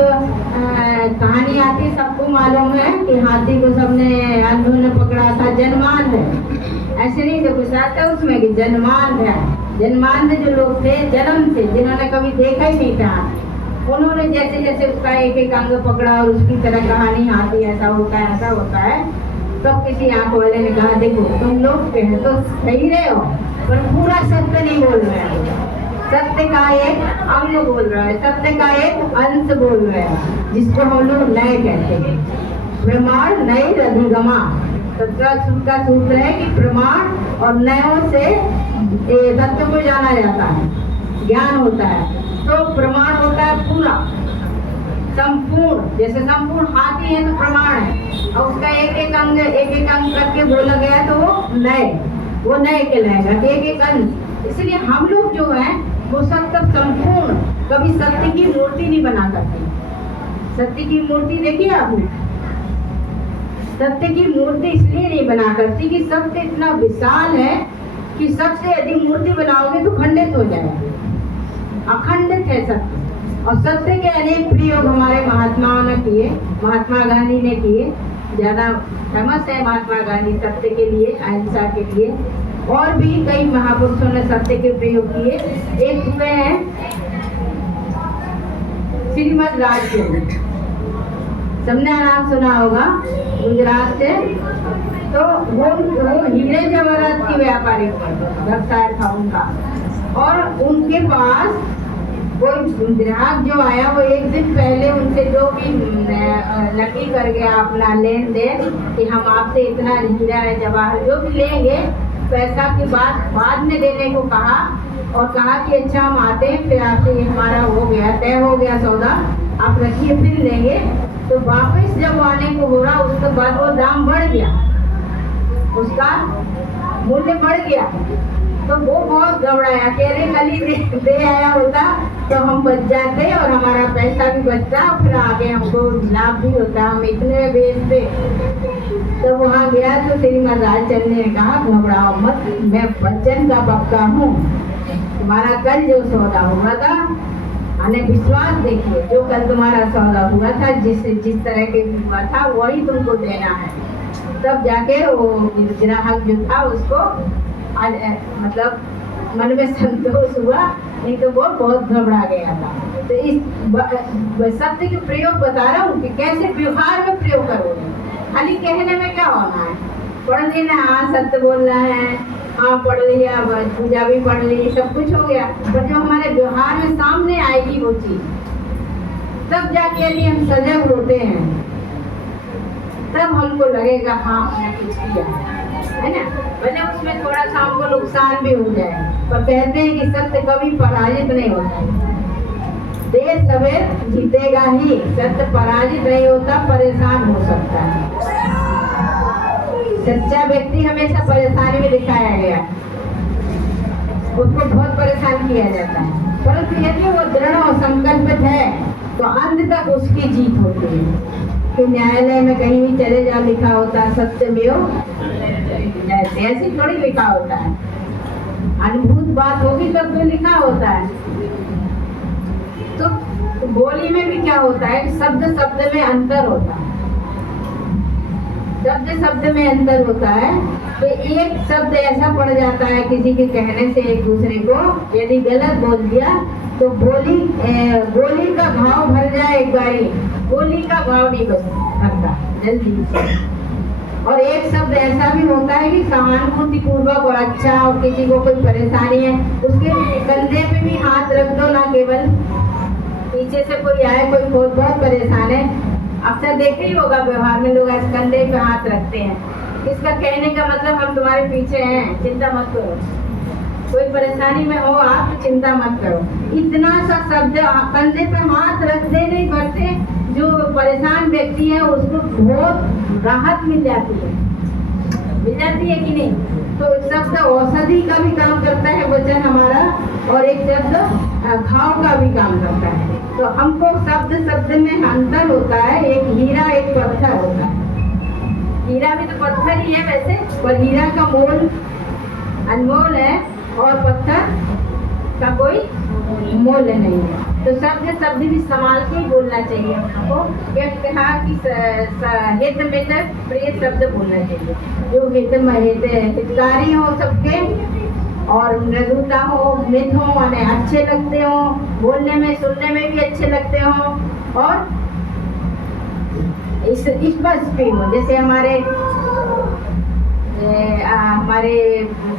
कहानी आती, सबको मालूम है कि हाथी को सबने अंधों ने पकड़ा था, जन्मांध है। ऐसे नहीं जो कुछ आता है उसमें कि जन्मांध है। जन्मांध जो लोग थे जन्म से, जिन्होंने कभी देखा ही नहीं था, उन्होंने जैसे जैसे उसका एक एक अंग पकड़ा और उसकी तरह कहानी हाथी ऐसा होता है ऐसा होता है। तो किसी आंख वाले ने कहा देखो तुम लोग कह तो सही रहे हो, पर पूरा सत्य नहीं बोल रहे हैं। सत्य का एक अंग बोल रहा है, सत्य का एक अंश बोल रहे हैं, जिसको हम लोग नए कहते हैं। प्रमाण नए अधिगमा, तत्व का सूत्र है कि प्रमाण और नयों से तत्व को जाना जाता है, ज्ञान होता है। तो प्रमाण होता है पूरा संपूर्ण, जैसे संपूर्ण हाथी है तो प्रमाण है, और उसका एक एक अंग करके बोला गया तो वो नए कहलाएगा, एक एक अंग। इसलिए हम लोग जो है वो सत्य संपूर्ण, कभी सत्य की मूर्ति नहीं बना सकते। सत्य की मूर्ति देखिए आपने, सत्य की मूर्ति इसलिए नहीं बना करती कि सत्य इतना विशाल है कि सबसे यदि मूर्ति बनाओगे तो खंडित हो जाएगा। अखंडित है सत्य, और सत्य के अनेक प्रयोग हमारे महात्माओं ने किए, महात्मा गांधी ने किए। ज़्यादा फेमस है महात्मा गांधी सत्य के लिए, अहिंसा के लिए, और भी कई महापुरुषों ने सत्य के प्रयोग किए। एक हुए हैं श्रीमद राजचंद्र, सबने नाम सुना होगा, गुजरात से। तो वो हीरे जवाहरात की व्यापारी व्यवसाय था उनका, और उनके पास कोई ग्राहक जो आया वो एक दिन पहले उनसे जो भी नक्की कर गया अपना लेन देन कि हम आपसे इतना हीरा है जवाहर जो भी लेंगे, पैसा की बात बाद में देने को कहा, और कहा कि अच्छा हम आते हैं फिर आपसे ये हमारा हो गया, तय हो गया सौदा, आप रखिए फिर लेंगे। तो वापस जब आने को हो रहा उसके बाद वो दाम बढ़ गया, उसका मूल्य बढ़ गया। तो वो बहुत घबराया, कह रहे कल ही दे आया होता तो हम बच जाते और हमारा पैसा भी बचता, फिर आगे हमको लाभ भी होता, हम इतने में बेचते। तो वहाँ गया तो श्रीमद राजचंद्र ने कहा घबराओ मत, मैं वचन का पक्का हूँ, तुम्हारा कल जो सौदा हुआ था, हमें विश्वास देखिए, जो कल तुम्हारा सौदा हुआ था जिस तरह के हुआ था वही तुमको देना है। तब जाके वो ग्राहक जो था उसको मतलब मन में संतोष हुआ, नहीं तो वो बहुत घबरा गया था। तो इस सत्य के प्रयोग बता रहा हूँ कि कैसे व्यवहार में प्रयोग करोगे। खाली कहने में क्या होना है, पढ़ लेना, हाँ सत्य बोलना है, हाँ पढ़ लिया, पूजा भी पढ़ ली, सब कुछ हो गया, पर जो हमारे व्यवहार में सामने आएगी वो चीज, तब जाके यदि हम सजग होते हैं तब हमको लगेगा हाँ हमने कुछ किया है ना। भले उसमें थोड़ा सा हमको नुकसान भी हो जाए, पर कहते हैं कि सत्य कभी पराजित नहीं होता, देर सवेर जीतेगा ही। सत्य पराजित नहीं होता, परेशान हो सकता है। सच्चा व्यक्ति हमेशा परेशानी में दिखाया गया, उसको बहुत परेशान किया जाता है, परंतु यदि वो दृढ़ और संकल्पित है तो अंत तक उसकी जीत होती है। तो न्यायालय में कहीं भी चले जाओ लिखा होता है सत्यमेव जयते, ऐसे थोड़ी लिखा होता है, अनुभूत बात होगी तब तो लिखा होता है। तो बोली में भी क्या होता है, शब्द शब्द में अंतर होता है, शब्द शब्द में अंतर होता है। तो एक शब्द ऐसा पड़ जाता है किसी के कहने से एक दूसरे को, यदि गलत बोल दिया तो बोली का घाव भर जाए, एक बारी बोली का घाव नहीं भरता जल्दी से। और एक शब्द ऐसा भी होता है कि सहानुभूति पूर्वक और अच्छा, और किसी को कोई परेशानी है उसके कंधे पे भी हाथ रख दो, ना केवल पीछे से कोई आए, कोई बहुत परेशान है, अक्सर देखते ही होगा व्यवहार में लोग ऐसे कंधे पे हाथ रखते हैं, इसका कहने का मतलब हम तुम्हारे पीछे हैं, चिंता मत करो, कोई परेशानी में हो आप तो चिंता मत करो। इतना सा शब्द कंधे पे हाथ रखते नहीं करते, जो परेशान व्यक्ति है उसको बहुत राहत मिल जाती है कि नहीं। तो शब्द औषधि का भी काम करता है वचन हमारा, और एक शब्द घाव का भी काम करता है। तो हमको शब्द शब्द में अंतर होता है, एक हीरा एक पत्थर होता है। हीरा भी तो पत्थर ही है वैसे, पर हीरा का मोल अनमोल है और पत्थर का कोई मूल्य नहीं है। तो शब्द शब्द भी संभाल के ही बोलना चाहिए हमको। कहा कि हित मित प्रिय शब्द बोलना चाहिए, जो हितकारी हो सबके, और मृदुता हो, मित हो, माने अच्छे लगते हो, बोलने में सुनने में भी अच्छे लगते हो, और इस स्पष्ट भी हो। जैसे हमारे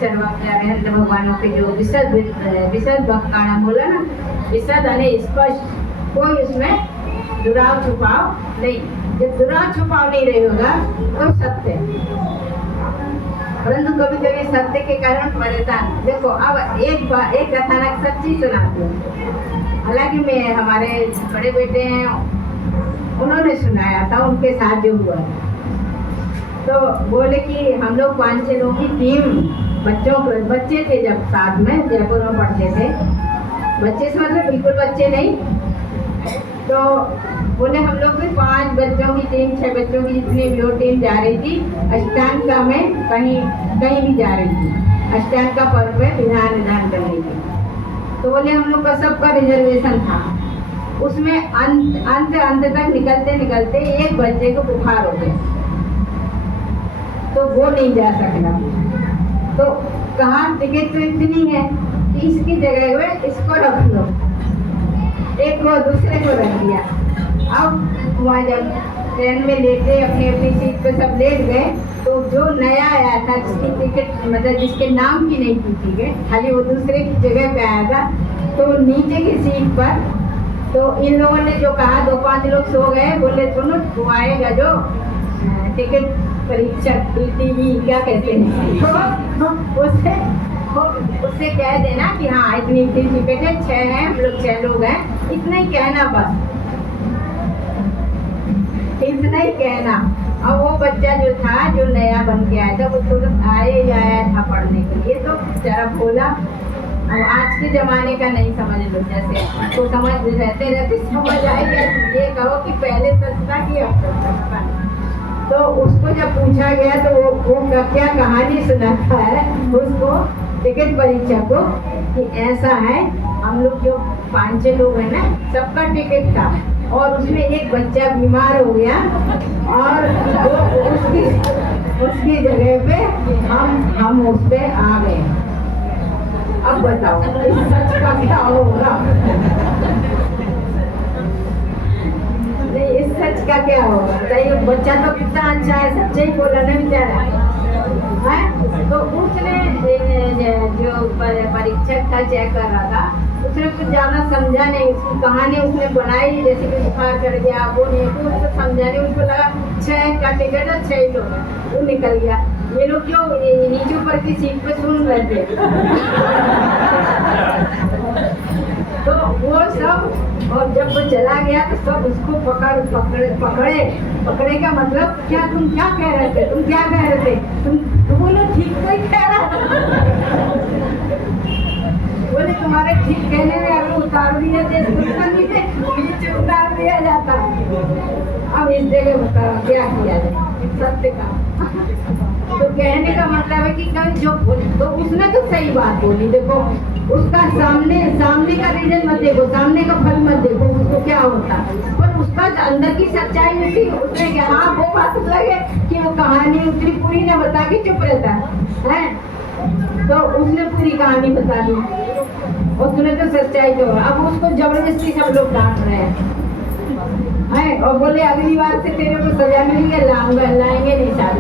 सर्वानंद भगवानों के जो विशद भक्ताना बोला ना, विशद यानी स्पष्ट, कोई उसमें दुराव छुपाव नहीं। जब दुराव छुपाव नहीं रहेगा तो सत्य, परंतु कभी कभी सत्य के कारण परेशान। देखो अब एक कथानक सच्ची सुनाती हूँ, हालांकि मैं हमारे बड़े बेटे हैं उन्होंने सुनाया था, उनके साथ जो हुआ। तो बोले कि हम लोग 5-6 लोगों की टीम, बच्चे थे जब साथ में जयपुर में पढ़ते थे, बच्चे से मतलब बिल्कुल बच्चे नहीं। तो बोले हम लोग भी 5 बच्चों की टीम, 6 बच्चों की जितनी भी वो टीम जा रही थी अष्टांग में, कहीं भी जा रही थी अष्टांग का पर्व पे विधान करने की। तो बोले हम लोग का सबका रिजर्वेशन था। उसमें अंत तक निकलते निकलते एक बच्चे को बुखार हो गया, तो वो नहीं जा सकता। तो कहा टिकट तो इतनी है कि इसकी जगह में इसको रख लो, एक को दूसरे को रख दिया। अब वहाँ जब ट्रेन में लेटे अपनी अपनी सीट पे सब लेट गए, तो जो नया आया था जिसकी टिकट मतलब जिसके नाम की नहीं पूछी गई, खाली वो दूसरे की जगह पे आया था, तो नीचे की सीट पर तो इन लोगों ने जो कहा 2-5 लोग सो गए। बोले सुनो वो आएगा जो टिकट परीक्षक टीवी क्या कहते हैं, तो उससे कह देना कि हाँ इतनी टिकट है, 6 हैं हम लोग, 6 लोग हैं, इतना ही कहना, बस इतना ही कहना। अब वो बच्चा जो था जो नया बन के आया था वो तुरंत आया था पढ़ने के लिए, तो जरा बोला। अब आज के जमाने का नहीं समझ लो, जैसे तो समझ रहते समझ आएगा। ये कहो कि पहले सस्ता कि अब सस्ता। तो उसको जब पूछा गया तो वो क्या कहानी सुनाता है उसको टिकट परीक्षा को कि ऐसा है, हम लोग जो 5-6 लोग हैं ना, सबका टिकट था और उसमें एक बच्चा बीमार हो गया और उसकी जगह पे हम उस पे आ गए। अब बताओ इस सच का क्या होगा? नहीं, इस सच का क्या होगा? तो बच्चा तो कितना अच्छा है, सच्चे ही बोला ना बेचारा है। तो उसने जो परीक्षक था चेक कर रहा था, उसने कुछ ज़्यादा समझा नहीं, उसकी कहानी उसने बनाई जैसे कि बुखार कर गया वो नहीं, तो उसको समझा नहीं। उसको लगा 6 का टिकट है, 6 लोग हैं, वो निकल गया। ये लोग क्यों नीचे ऊपर की सीट पे सुन रहे थे तो वो सब, और जब वो चला गया तो सब उसको पकड़े का मतलब क्या, तुम क्या कह रहे थे, तुम क्या कह रहे थे, तुम तो बोलो ठीक तो ही कह रहा बोले तुम्हारे ठीक कहने में अगर उतार दिया नीचे उतार दिया जाता। अब इस जगह बताओ क्या किया जाए सत्य का। तो कहने का मतलब है कि कभी जो तो उसने तो सही बात बोली, देखो उसका सामने का रीजन मत देखो, सामने का फल मत देखो, उसको क्या होता, पर उसका अंदर की सच्चाई थी। उसने क्या, हाँ वो बात लगे कि वो कहानी उतनी पूरी न बता के चुप रहता है, तो उसने पूरी कहानी बता दी और तूने तो सच्चाई तो। अब उसको जबरदस्ती सब लोग डांट रहे हैं और बोले अगली बार से तेरे को सजा मिलेगी, लाएंगे नहीं साथ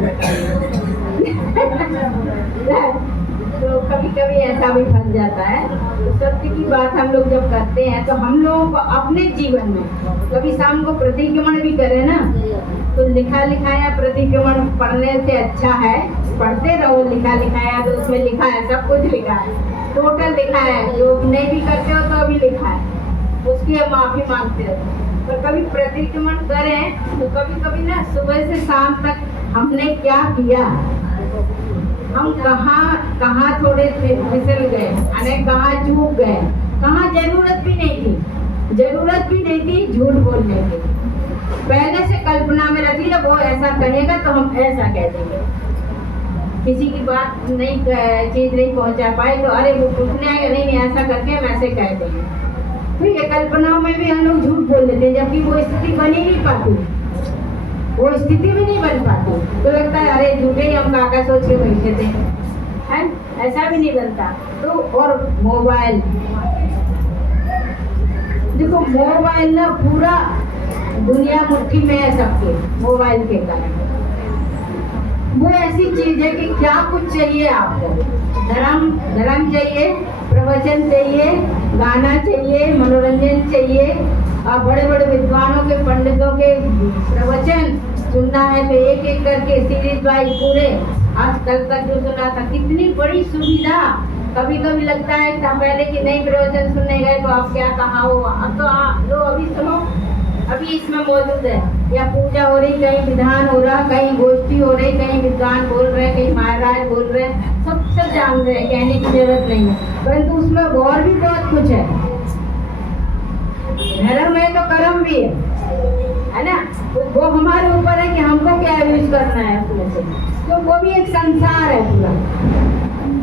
तो कभी कभी ऐसा भी बन जाता है। तो सत्य की बात हम लोग जब करते हैं तो हम लोगों को अपने जीवन में कभी शाम को प्रतिक्रमण भी करें ना, तो लिखा लिखाया प्रतिक्रमण पढ़ने से अच्छा है, पढ़ते रहो। लिखा लिखाया तो उसमें लिखा है, सब कुछ लिखा है, टोटल लिखा है। जो नहीं भी करते हो तो अभी लिखा है, उसकी हम माफी मांगते हो। तो कभी प्रतिक्रमण करें तो कभी कभी ना सुबह से शाम तक हमने क्या किया, हम कहाँ थोड़े फिसल गए, अनेक कहाँ चूक गए, कहाँ जरूरत भी नहीं थी झूठ बोलने की। पहले से कल्पना में रखी जब वो ऐसा कहेगा तो हम ऐसा कह देंगे। किसी की बात चीज नहीं पहुंचा पाए तो अरे वो पूछने आएगा, नहीं ऐसा करके हम ऐसे कह देंगे। ठीक है, कल्पना में भी हम लोग झूठ बोल देते हैं, जबकि वो स्थिति बन ही नहीं पाती, वो स्थिति भी नहीं बन पाती। तो लगता है अरे झूठे ही हम काका सोच के बैठे थे, है ऐसा भी नहीं बनता। तो और मोबाइल देखो, मोबाइल ना पूरा दुनिया मुट्ठी में है सबके, मोबाइल के कारण। वो ऐसी चीज है कि क्या कुछ चाहिए आपको, धर्म चाहिए, प्रवचन चाहिए, गाना चाहिए, मनोरंजन चाहिए, और बड़े बड़े विद्वानों के पंडितों के प्रवचन सुनना है तो एक एक करके सीरीज वाइज पूरे आज कल तक जो सुना था, कितनी बड़ी सुविधा। कभी कभी लगता है पहले कि नहीं प्रवचन सुनने गए तो आप क्या कहाँ हो, अब तो लो अभी सुनो, अभी इसमें मौजूद है। या पूजा हो रही, कहीं विधान हो रहा, कहीं गोष्ठी हो रही, कहीं विद्वान बोल रहे हैं, कहीं महाराज बोल रहे हैं, सब जान रहे हैं, कहने की जरूरत नहीं है। परंतु उसमें और भी बहुत कुछ है, धर्म है तो कर्म भी है। है ना। वो हमारे ऊपर है कि हमको क्या यूज करना है उसमें से। तो वो भी एक संसार है पूरा।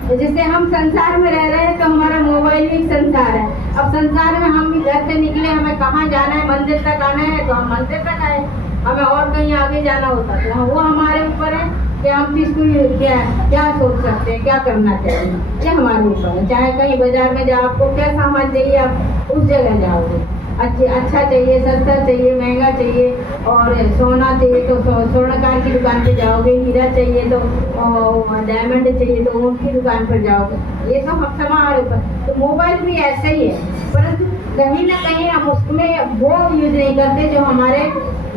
तो जैसे हम संसार में रह रहे हैं तो हमारा मोबाइल भी एक संसार है। अब संसार में हम भी घर से निकले, हमें कहाँ जाना है, मंदिर तक आना है तो हम मंदिर तक आए, हमें और कहीं आगे जाना होता तो वो हमारे ऊपर है कि हम किसको क्या सोच सकते हैं, क्या करना चाहिए, ये हमारे ऊपर है। चाहे कहीं बाजार में जाओ, आपको क्या सामान चाहिए आप उस जगह जाओगे। अच्छा चाहिए, सस्ता चाहिए, महंगा चाहिए, और सोना चाहिए तो स्वर्णकार की दुकान पे जाओगे, हीरा चाहिए तो डायमंड चाहिए तो ऊँट की दुकान पर जाओगे। ये सब हम हमारे ऊपर। तो मोबाइल भी ऐसा ही है, परंतु कहीं ना कहीं हम उसमें वो यूज नहीं करते जो हमारे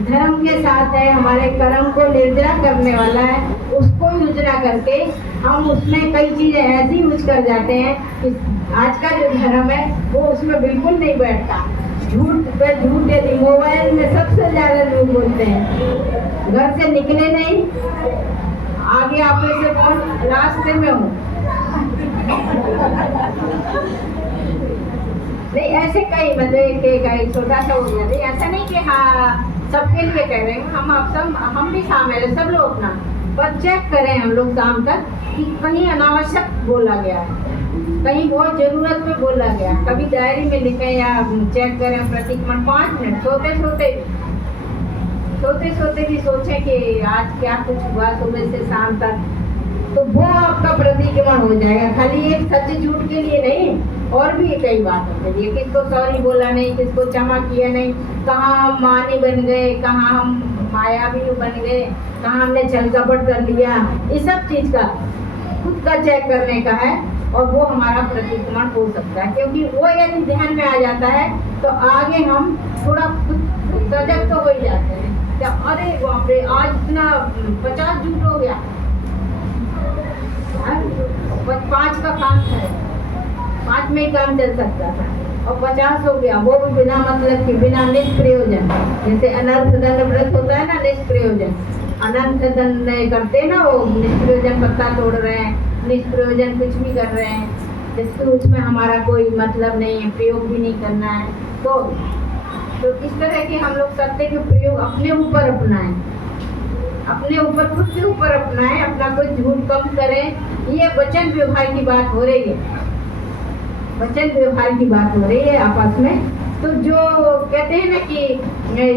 धर्म के साथ है, हमारे कर्म को निर्जरा करने वाला है, उसको यूज ना करके हम उसमें कई चीज़ें ऐसी यूज कर जाते हैं कि आज का जो धर्म है वो उसमें बिल्कुल नहीं बैठता। झूठ पे झूठ देती, मोबाइल में सबसे ज़्यादा लोग बोलते हैं। घर से निकले नहीं, आगे आप में से कौन रास्ते में हो, नहीं ऐसे कई मतलब एक छोटा सा हो गया। नहीं ऐसा नहीं कि हाँ सबके लिए कह रहे हैं, हम भी शामिल है, सब लोग अपना पर चेक करें हम लोग शाम तक कि कहीं अनावश्यक बोला गया है, कहीं बहुत जरूरत में बोला गया। कभी डायरी में लिखें या चेक करें प्रतिक्रमण 5 मिनट सोते सोते भी सोचें कि आज क्या कुछ हुआ सुबह से शाम तक, तो वो आपका प्रतिक्रमण हो जाएगा। खाली एक सच झूठ के लिए नहीं, और भी कई बातों के लिए, किसको सॉरी बोला नहीं, किसको क्षमा किया नहीं, कहाँ हम मानी बन गए, कहाँ हम मायावी बन गए, कहाँ हमने छल कपट कर लिया। इस सब चीज़ का खुद का चेक करने का है, और वो हमारा प्रतिक्रमण हो सकता है। क्योंकि वो यदि ध्यान में आ जाता है तो आगे हम थोड़ा सजग तो हो ही जाते हैं। अरे बाप रे, आज इतना 50 झूठ हो गया, 5 का काम है, 5 में ही काम चल सकता था, और 50 हो गया, वो भी बिना मतलब के, बिना निष्प्रयोजन। जैसे अनर्थ दंड व्रत होता है ना, निष्प्रयोजन। अनंत दंड करते ना, वो निष्प्रयोजन पत्ता तोड़ रहे हैं, निष्प्रयोजन कुछ भी कर रहे हैं, जिसको उसमें हमारा कोई मतलब नहीं है, प्रयोग भी नहीं करना है। तो इस तरह के हम लोग सत्य के प्रयोग अपने ऊपर अपनाएं, अपने ऊपर, खुद के ऊपर अपनाएं, अपना कोई झूठ कम करें। ये वचन व्यवहार की बात हो रही है, वचन व्यवहार की बात हो रही है आपस में। तो जो कहते हैं ना कि ये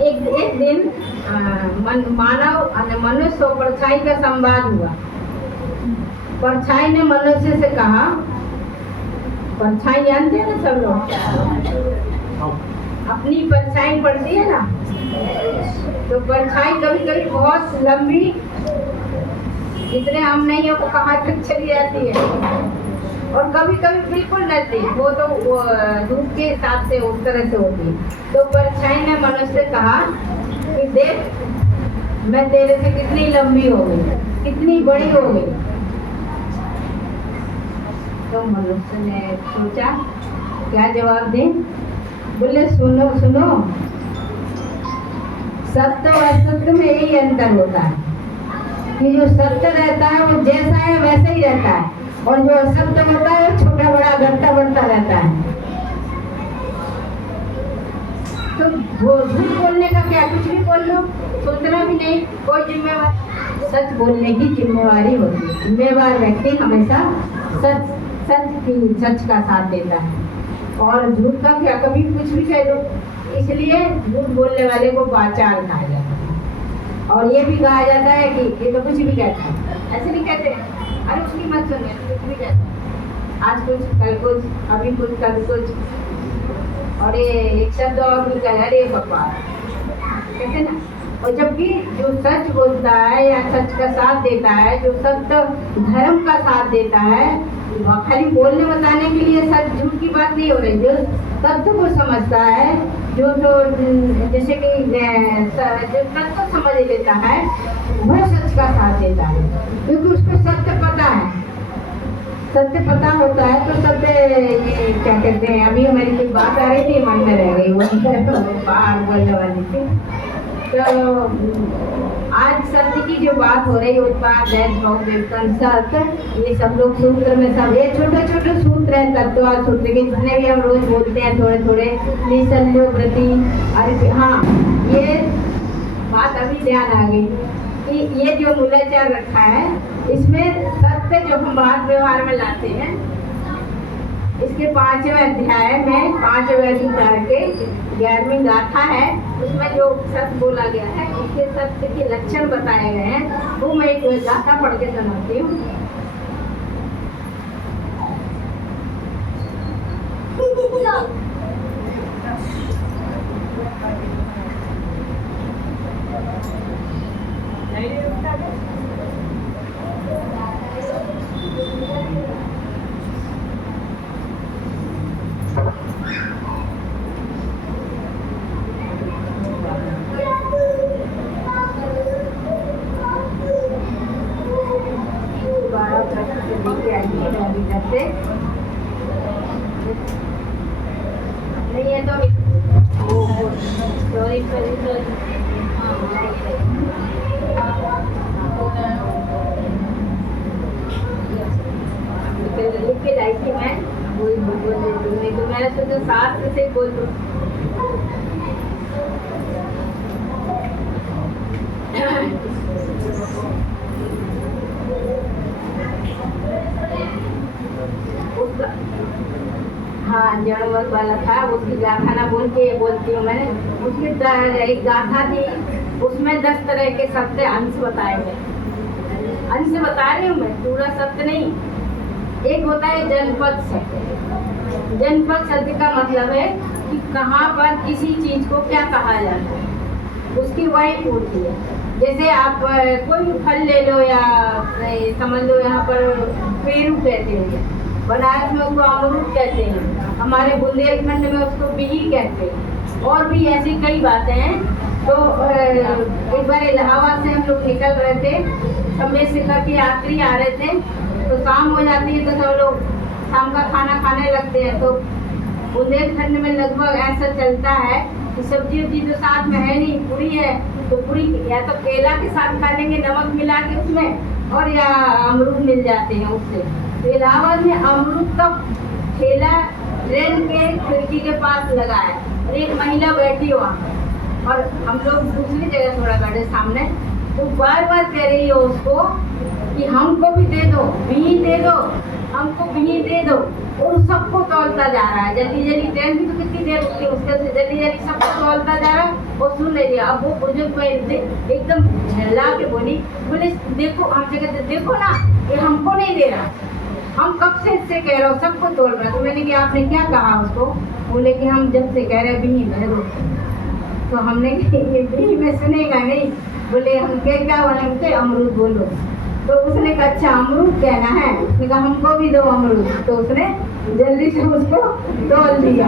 एक दिन मानव और मनुष्य और परछाई का संवाद हुआ। परछाई ने मनुष्य से कहा, परछाई जानते हैं ना सब लोग, अपनी परछाई पड़ती है ना, तो परछाई कभी कभी बहुत लंबी, जितने हम नहीं हो वो कहाँ तक चली जाती है, और कभी कभी बिल्कुल नजदीक, वो तो धूप के हिसाब से उस तरह से होती है। तो परछाई ने मनुष्य से कहा कि देख, मैं तेरे से कितनी लंबी हो गई, कितनी बड़ी हो गई। तो मनुष्य ने सोचा क्या जवाब दें। बोले सुनो सुनो, सत्य और असत्य में यही अंतर होता है कि जो सत्य रहता है वो जैसा है वैसा ही रहता है, और जो असत्य होता है वो छोटा बड़ा घटता बढ़ता रहता है। तो वो झूठ बोलने का क्या, कुछ भी बोल लो, सोचना भी नहीं, कोई जिम्मेवार। सच बोलने की जिम्मेवारी होती है, जिम्मेवार व्यक्ति हमेशा सच का साथ देता है, और झूठ का क्या, कभी कुछ भी कह दो। इसलिए झूठ बोलने वाले को बाचाल कहा जाता है। और ये भी कहा जाता है कि ये तो कुछ भी कहता है, ऐसे नहीं कहते, अरे उसकी मत सुनिए, कुछ भी कहता है, आज कुछ कल कुछ, अभी कुछ कल कुछ, और ये एक शब्द और भी कह, अरे बकवास कहते ना। और जबकि जो सच बोलता है या सच का साथ देता है, जो सत्य धर्म का साथ देता है, खाली बोलने बताने के लिए सच झूठ की बात नहीं हो रही, जो तत्व को समझता है, जो तो जैसे कि जो तत्व समझ लेता है, वो सच का साथ देता है, क्योंकि उसको सत्य पता है। सत्य पता होता है तो सत्य, ये क्या कहते हैं, अभी हमारी कोई बात आ रही थी, मन में रह गई, वो बाहर बोलने वाली थी। तो आज सत्य की जो बात हो रही है उत्पाद ये सब लोग सूत्र में सब ये छोटे छोटे सूत्र हैं तत्व सूत्र के जितने भी हम रोज बोलते हैं थोड़े थोड़े निसंदेह व्रति। अरे हाँ, ये बात अभी ध्यान आ गई कि ये जो मूलाचार रखा है इसमें सत्य जो हम बात व्यवहार में लाते हैं, इसके 5वें अध्याय में 5वें अधिकार के 11वीं गाथा है, उसमें जो सत्य बोला गया है उसके सत्य के लक्षण बताए गए हैं, वो मैं एक गाथा पढ़ के सुनाती हूँ। नहीं है तो लिख के लाई थी मैं, वही बोल देती हूँ, नहीं तो मैंने सोचा शास्त्र से बोल दो। हाँ, जड़वत वाला था, उसकी गाथा ना बोल के बोलती हूँ मैंने। उसकी एक गाथा थी, उसमें 10 तरह के शब्द अंश बताए गए। अंश बता रही हूँ मैं, पूरा शब्द नहीं। एक होता है जनपद शब्द। जनपद शब्द का मतलब है कि कहाँ पर किसी चीज को क्या कहा जाता है, उसकी वही पूर्ति है। जैसे आप कोई फल ले लो या समझ लो, यहाँ पर पेरू कहते हैं, बनारस में उसको अमरूद कहते हैं, हमारे बुंदेलखंड में उसको बिही कहते हैं, और भी ऐसी कई बातें हैं। तो एक बार इलाहाबाद से हम लोग निकल रहे थे, समय से करके यात्री आ रहे थे, तो शाम हो जाती है तो सब लोग शाम का खाना खाने लगते हैं। तो बुंदेलखंड में लगभग ऐसा चलता है कि सब्जी उब्जी तो साथ में है नहीं, पूरी है तो पूरी या तो केला के साथ खा लेंगे नमक मिला के उसमें, और या अमरूद मिल जाते हैं उससे। तो इलाहाबाद में अमरूद का ठेला ट्रेन के खिड़की के पास लगा है, और एक महिला बैठी वहाँ, और हम लोग दूसरी जगह थोड़ा बैठे सामने, तो बार बार कह रही है उसको कि हमको भी दे दो, बिही दे दो, हमको बिही दे दो। और सबको तोलता जा रहा है, जल्दी जल्दी, ट्रेन भी तो कितनी देर रुकती है, उसके से जल्दी जल्दी सबको तोलता जा रहा है। और सुन रही है, अब वो बुजुर्ग एकदम झल्ला के बोली, बोले देखो, हमसे कहते देखो ना, ये हमको नहीं दे रहा, हम कब से इससे कह रहे हो सबको तोल रहे। तो मैंने कि आपने क्या कहा उसको? बोले कि हम जब से कह रहे बिही भर। तो हमने ये बिही में सुनेगा नहीं, बोले हम क्या बोले, अमरूद बोलो। तो उसने कहा अच्छा अमरूद कहना है, उसने कहा हमको भी दो अमरूद। तो उसने जल्दी से उसको तोल दिया।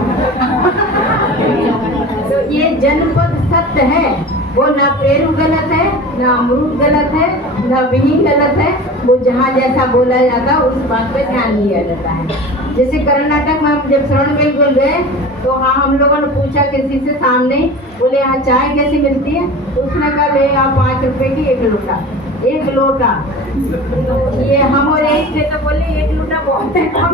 तो ये जनपद सत्य है, वो ना पेरू गलत है, ना अमरूद गलत है, ना बिही गलत है, वो जहाँ जैसा बोला जाता है उस बात पे ध्यान दिया जाता है। जैसे कर्नाटक में हम जब श्रवण बेलगुल गए तो हाँ, हम लोगों ने पूछा किसी से सामने, बोले यहाँ चाय कैसी मिलती है? तो उसने कहा ले आप 5 रुपए की 1 लोटा, 1 लोटा। तो ये हम और एक थे, तो बोले 1 लोटा बहुत है, कम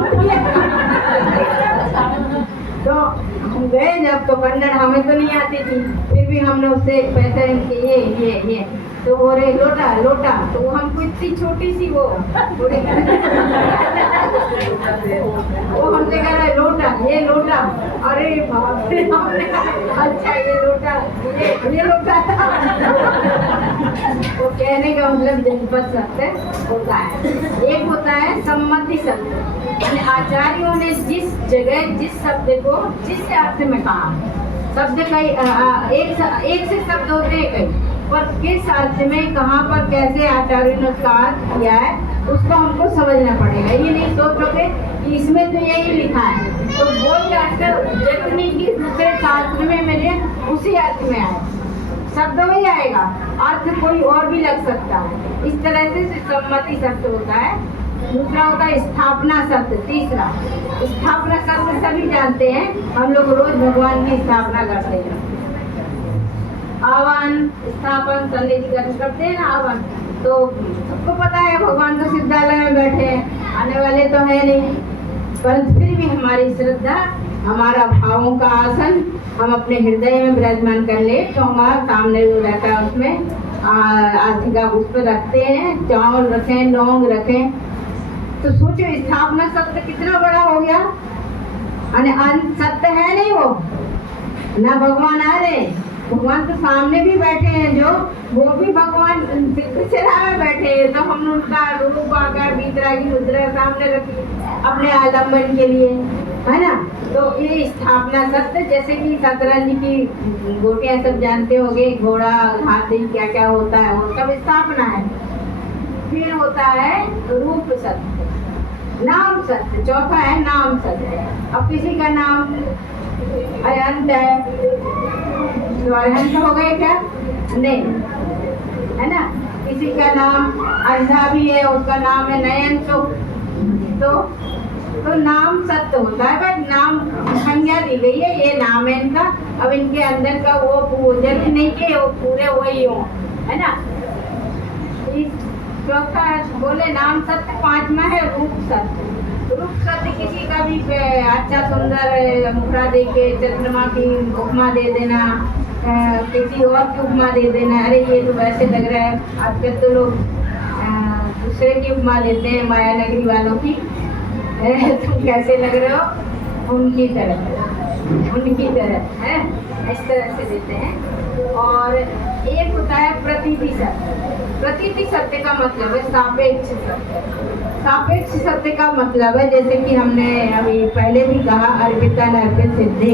तो हम गए जब, तो कन्नड़ हमें तो नहीं आती थी, फिर भी हमने उससे पैसे ये तो वो रे लोटा लोटा, तो वो हमको इतनी छोटी सी वो हमसे कह रहा है लोटा, ये लोटा। अरे बाप रे, हमने अच्छा ये लोटा, ये लोटा था। वो कहने का मतलब जनपद सत्य होता है। एक होता है सम्मति सत्य, आचार्यों ने जिस जगह जिस शब्द को जिस अर्थ में कहा, शब्द कई एक से शब्द होते हैं कई, पर किस अर्थ में कहाँ पर कैसे आचार्य ने उसका अर्थ किया है उसको हमको समझना पड़ेगा। ये नहीं सोचोगे कि इसमें तो यही लिखा है, तो बोल के जरूर नहीं कि दूसरे शास्त्र में मेरे उसी अर्थ में आए, शब्द में ही आएगा, अर्थ कोई और भी लग सकता है। इस तरह से सम्मति शब्द होता है। दूसरा होता है स्थापना शब्द। तीसरा स्थापना शब्द सभी जानते हैं, हम लोग रोज भगवान की स्थापना करते हैं। आवाहन स्थापन संदेश करते हैं ना, आवाहन तो सबको पता है भगवान तो सिद्धालय में बैठे हैं, आने वाले तो है नहीं, पर फिर भी हमारी श्रद्धा, हमारा भावों का आसन हम अपने हृदय में विराजमान कर ले। चौंगा सामने जो रहता है उसमें आरती का पुष्प रखते हैं, चावल रखें, लौंग रखें। तो सोचो स्थापना सत्य कितना बड़ा हो गया, और अंत सत्य है नहीं वो, ना भगवान आ रहे, भगवान तो सामने भी बैठे हैं, जो वो भी भगवान सिरा में बैठे हैं। तो हम उनका रूप आकर भीतरा की मुद्रा सामने रखी अपने आलम्बन के लिए, है ना। तो ये स्थापना सत्य, जैसे कि शतरंज की गोटियां सब जानते होंगे, घोड़ा हाथी क्या क्या होता है, वो सब स्थापना है। फिर होता है रूप सत्य, नाम सत्य, चौथा है नाम सत्य। अब किसी का नाम अयंत है तो अयंत हो गए क्या? नहीं, है ना। किसी का नाम अंधा भी है, उसका नाम है नयन सुख, तो नाम सत्य होता है। बट नाम संज्ञा दी गई है, ये नाम है इनका। अब इनके अंदर का वो जरूरी नहीं कि वो पूरे वही हो, है ना। चौथा बोले नाम सत्य, पांचवा है रूप सत्य। रूप सत्य किसी का भी अच्छा सुंदर मुखड़ा दे के चंद्रमा की उपमा दे देना, किसी और की उपमा दे देना, अरे ये तो वैसे लग रहा है। आजकल तो लोग दूसरे की उपमा देते हैं, माया नगरी वालों की, तुम कैसे लग रहे हो उनकी तरह है, इस तरह से देते हैं। और एक होता है प्रतीति सत्य। प्रतीति सत्य का मतलब है सापेक्ष सत्य। सापेक्ष सत्य का मतलब है, जैसे कि हमने अभी पहले भी कहा, अर्पिता अर्पित सिद्धि,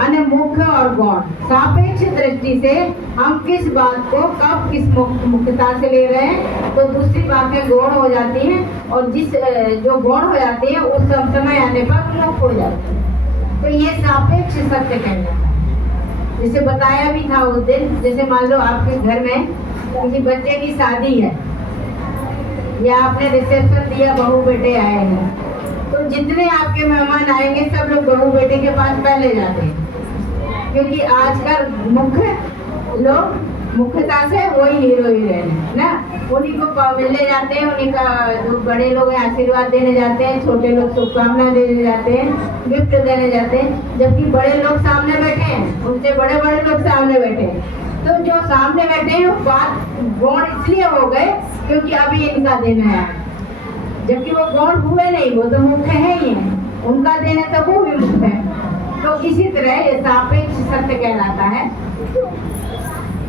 अन्य मुख्य और गौण। सापेक्ष दृष्टि से हम किस बात को कब किस मुख्यता से ले रहे हैं, तो दूसरी बातें गौण हो जाती हैं, और जिस जो गौण हो जाती है उस समय आने पर मुख्य हो जाती है। तो ये सापेक्ष सत्य कहना है। जैसे बताया भी था उस दिन, जैसे मान लो आपके घर में किसी बच्चे की शादी है, या आपने रिसेप्शन दिया, बहू बेटे आए हैं, तो जितने आपके मेहमान आएंगे सब लोग बहू बेटे के पास पहले जाते हैं, क्योंकि आजकल मुख्यता से वही हीरो हीरोइन है ना, उन्हीं को मिलने जाते हैं, उन्हीं का जो बड़े लोग हैं आशीर्वाद देने जाते हैं, छोटे लोग शुभकामना देने जाते हैं, गिफ्ट देने जाते हैं। जबकि बड़े लोग सामने बैठे हैं, उनसे बड़े बड़े लोग सामने बैठे हैं, तो जो सामने बैठे हैं वो बात गौण इसलिए हो गए क्योंकि अभी इनका दिन है, जबकि वो गौण हुए नहीं, वो तो मुख्य है ही है, उनका दिन है तो वो भी मुख्य है। तो इसी तरह ये सापेक्ष सत्य कहलाता है।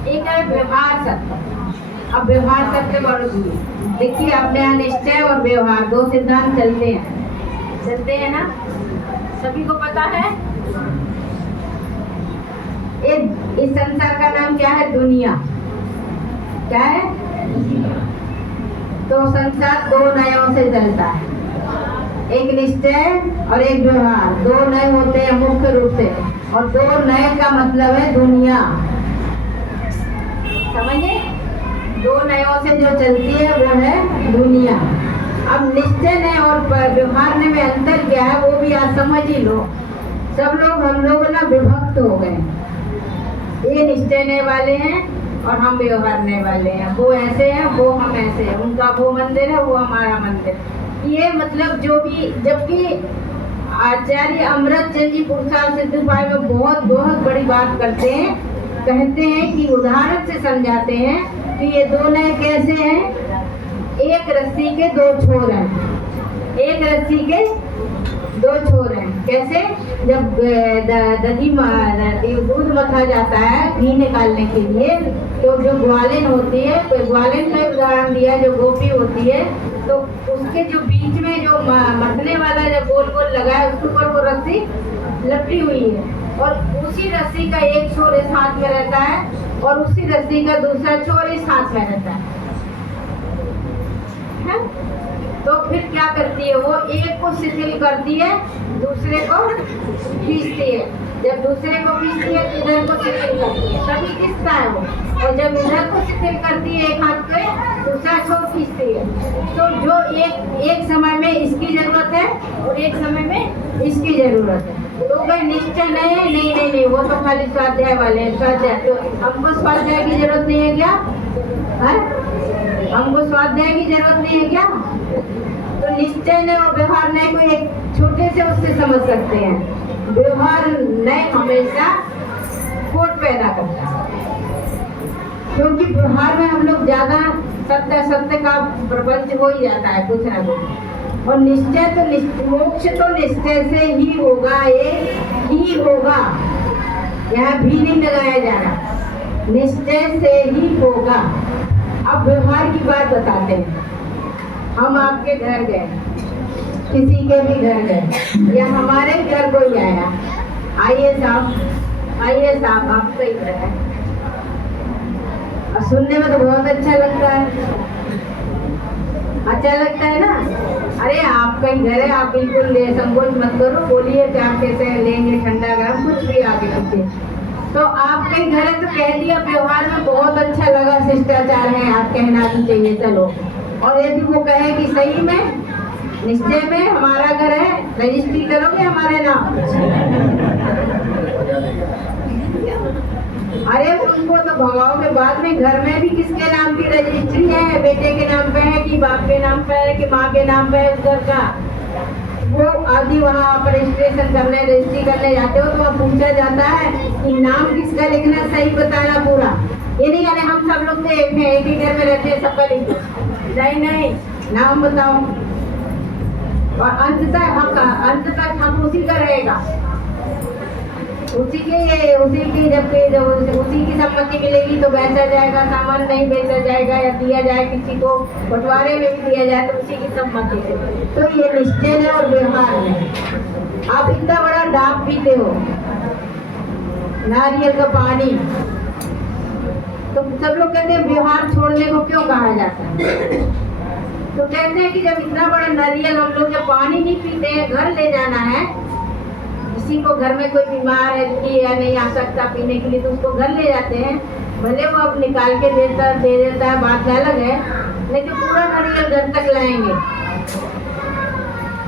एक है व्यवहार सत्य। अब व्यवहार सत्य देखिए, अपने यहाँ निश्चय और व्यवहार दो सिद्धांत चलते हैं ना, सभी को पता है। इस संसार का नाम क्या है? दुनिया। क्या है? तो संसार दो नयों से चलता है, एक निश्चय और एक व्यवहार। दो नए होते हैं मुख्य रूप से, और दो नए का मतलब है दुनिया, समझे? दो नयों से जो चलती है वो है दुनिया। अब निश्चय ने और व्यवहार में अंतर क्या है वो भी आज समझ ही लो। सब लोग, हम लोग ना विभक्त हो गए, ये निश्चयने वाले हैं और हम व्यवहारने वाले हैं। वो ऐसे हैं, वो हम ऐसे हैं, उनका वो मंदिर है, वो हमारा मंदिर। ये मतलब जो भी, जबकि आचार्य अमृतचंद जी पुरुषार्थ सिद्ध उपाय में बहुत बड़ी बात करते हैं, कहते हैं कि उदाहरण से समझाते हैं कि ये दो नए कैसे हैं। एक रस्सी के दो छोर हैं, एक रस्सी के दो छोर हैं। कैसे? जब दूध मथा जाता है घी निकालने के लिए, तो जो ग्वालिन होती है, तो ग्वालिन का उदाहरण दिया, जो गोपी होती है, तो उसके जो बीच में जो मथने वाला जब गोल गोल लगा है, उसके ऊपर वो रस्सी लपटी हुई है, और उसी रस्सी का एक छोर इस हाथ में रहता है और उसी रस्सी का दूसरा छोर इस हाथ में रहता है। तो फिर क्या करती है वो? एक को शिथिल करती है, दूसरे को खींचती है। जब दूसरे को खींचती है तो इधर को शिथिल करती है, तभी खींचता है वो। और जब इधर को शिथिल करती है एक हाथ पे, दूसरा छोर खींचती है। तो जो एक समय में इसकी जरूरत है और एक समय में इसकी जरूरत है। तो भाई निश्चय नहीं, वो तो खाली स्वाध्याय वाले हैं, स्वाध्याय। तो हमको स्वाध्याय की जरूरत नहीं है क्या? है? हमको स्वाध्याय की जरूरत नहीं है क्या? तो निश्चय ने और व्यवहार नहीं को एक छोटे से उससे समझ सकते हैं। व्यवहार नहीं हमेशा खोट पैदा करता है, क्योंकि व्यवहार में हम लोग ज्यादा सत्य का प्रपंच हो ही जाता है कुछ ना कुछ। और निश्चय तो मोक्ष तो निश्चय से ही होगा, एक ही होगा, यहाँ भी नहीं लगाया जा रहा, निश्चय से ही होगा। अब व्यवहार की बात बताते हैं। हम आपके घर गए, किसी के भी घर गए, या हमारे घर कोई आया, आइए साहब आपका ही घर है, और सुनने में तो बहुत अच्छा लगता है, अच्छा लगता है ना। अरे आपका ही घर है, आप बिल्कुल संकोच मत करो, बोलिए क्या कैसे लेंगे, ठंडा गर्म कुछ भी आगे पीछे। तो आपका ही घर है तो कह दिया, व्यवहार में बहुत अच्छा लगा, शिष्टाचार है, आप कहना भी चाहिए, चलो। और यदि वो कहे कि सही में निश्चय में हमारा घर है, रजिस्ट्री करोगे हमारे नाम? अरे उनको तो भगाओगे बाद में। घर में भी किसके नाम की रजिस्ट्री है? बेटे के नाम पे है कि बाप के नाम पे है कि माँ के नाम पे है उस घर का? वो आदि वहाँ आप रजिस्ट्रेशन करने रजिस्ट्री करने जाते हो तो वहाँ पूछा जाता है कि नाम किसका लिखना, सही बताना पूरा। ये नहीं कहने हम सब लोग तो एक हैं, एक ही घर में रहते हैं, सबका लिख दो। नहीं, नाम बताओ। और अंत तक हम उसी का रहेगा, उसी की सम्मति मिलेगी तो बेचा जाएगा सामान, नहीं बेचा जाएगा या दिया जाए किसी को, बंटवारे में भी दिया जाए तो उसी की सम्मति से। तो ये निश्चय है और व्यवहार है। आप इतना बड़ा डाब पीते हो, नारियल का पानी, तो सब लोग कहते हैं व्यवहार छोड़ने को क्यों कहा जाता है? तो कहते हैं कि जब इतना बड़ा नारियल हम लोग जब पानी नहीं पीते हैं, घर ले जाना है, किसी को घर में कोई बीमार है कि या नहीं आ सकता पीने के लिए, तो उसको घर ले जाते हैं, भले वो अब निकाल के दे देता है, बात अलग है, लेकिन पूरा नारियल घर तक लाएंगे।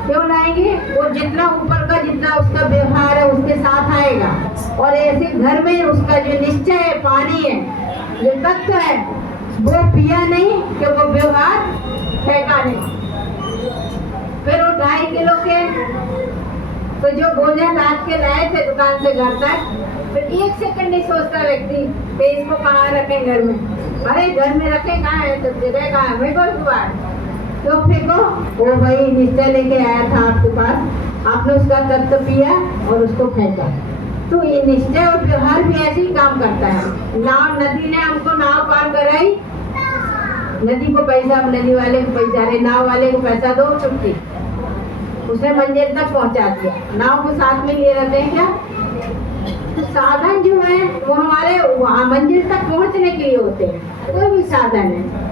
क्यों लाएंगे? वो जितना ऊपर का जितना उसका व्यवहार है उसके साथ आएगा। और ऐसे घर में उसका जो निश्चय है, पानी है, जो तत्व है, वो पिया नहीं कि वो व्यवहार फेंका नहीं। फिर वो 2.5 किलो के तो जो भोजन रात के लाए थे दुकान से घर तक, फिर 1 सेकंड नहीं सोचता व्यक्ति कि इसको कहाँ रखें घर में। अरे घर में रखें कहाँ है, तो जगह कहाँ है, मेरे को बार तो फेंको। वो भाई निश्चय लेके आया था आपके पास, आपने उसका तत्व पिया और उसको फेंका। तो ये निश्चय और व्यवहार भी ऐसे ही काम करता है। नाव, नदी ने हमको नाव पार कराई, नदी को पैसा, नदी वाले को पैसा, अरे नाव वाले को पैसा दो, छुट्टी, उसने मंजिल तक पहुंचा दिया। नाव को साथ में लिए रहते हैं क्या? तो साधन जो है वो हमारे वहाँ मंजिल तक पहुंचने के लिए होते हैं, कोई भी साधन है।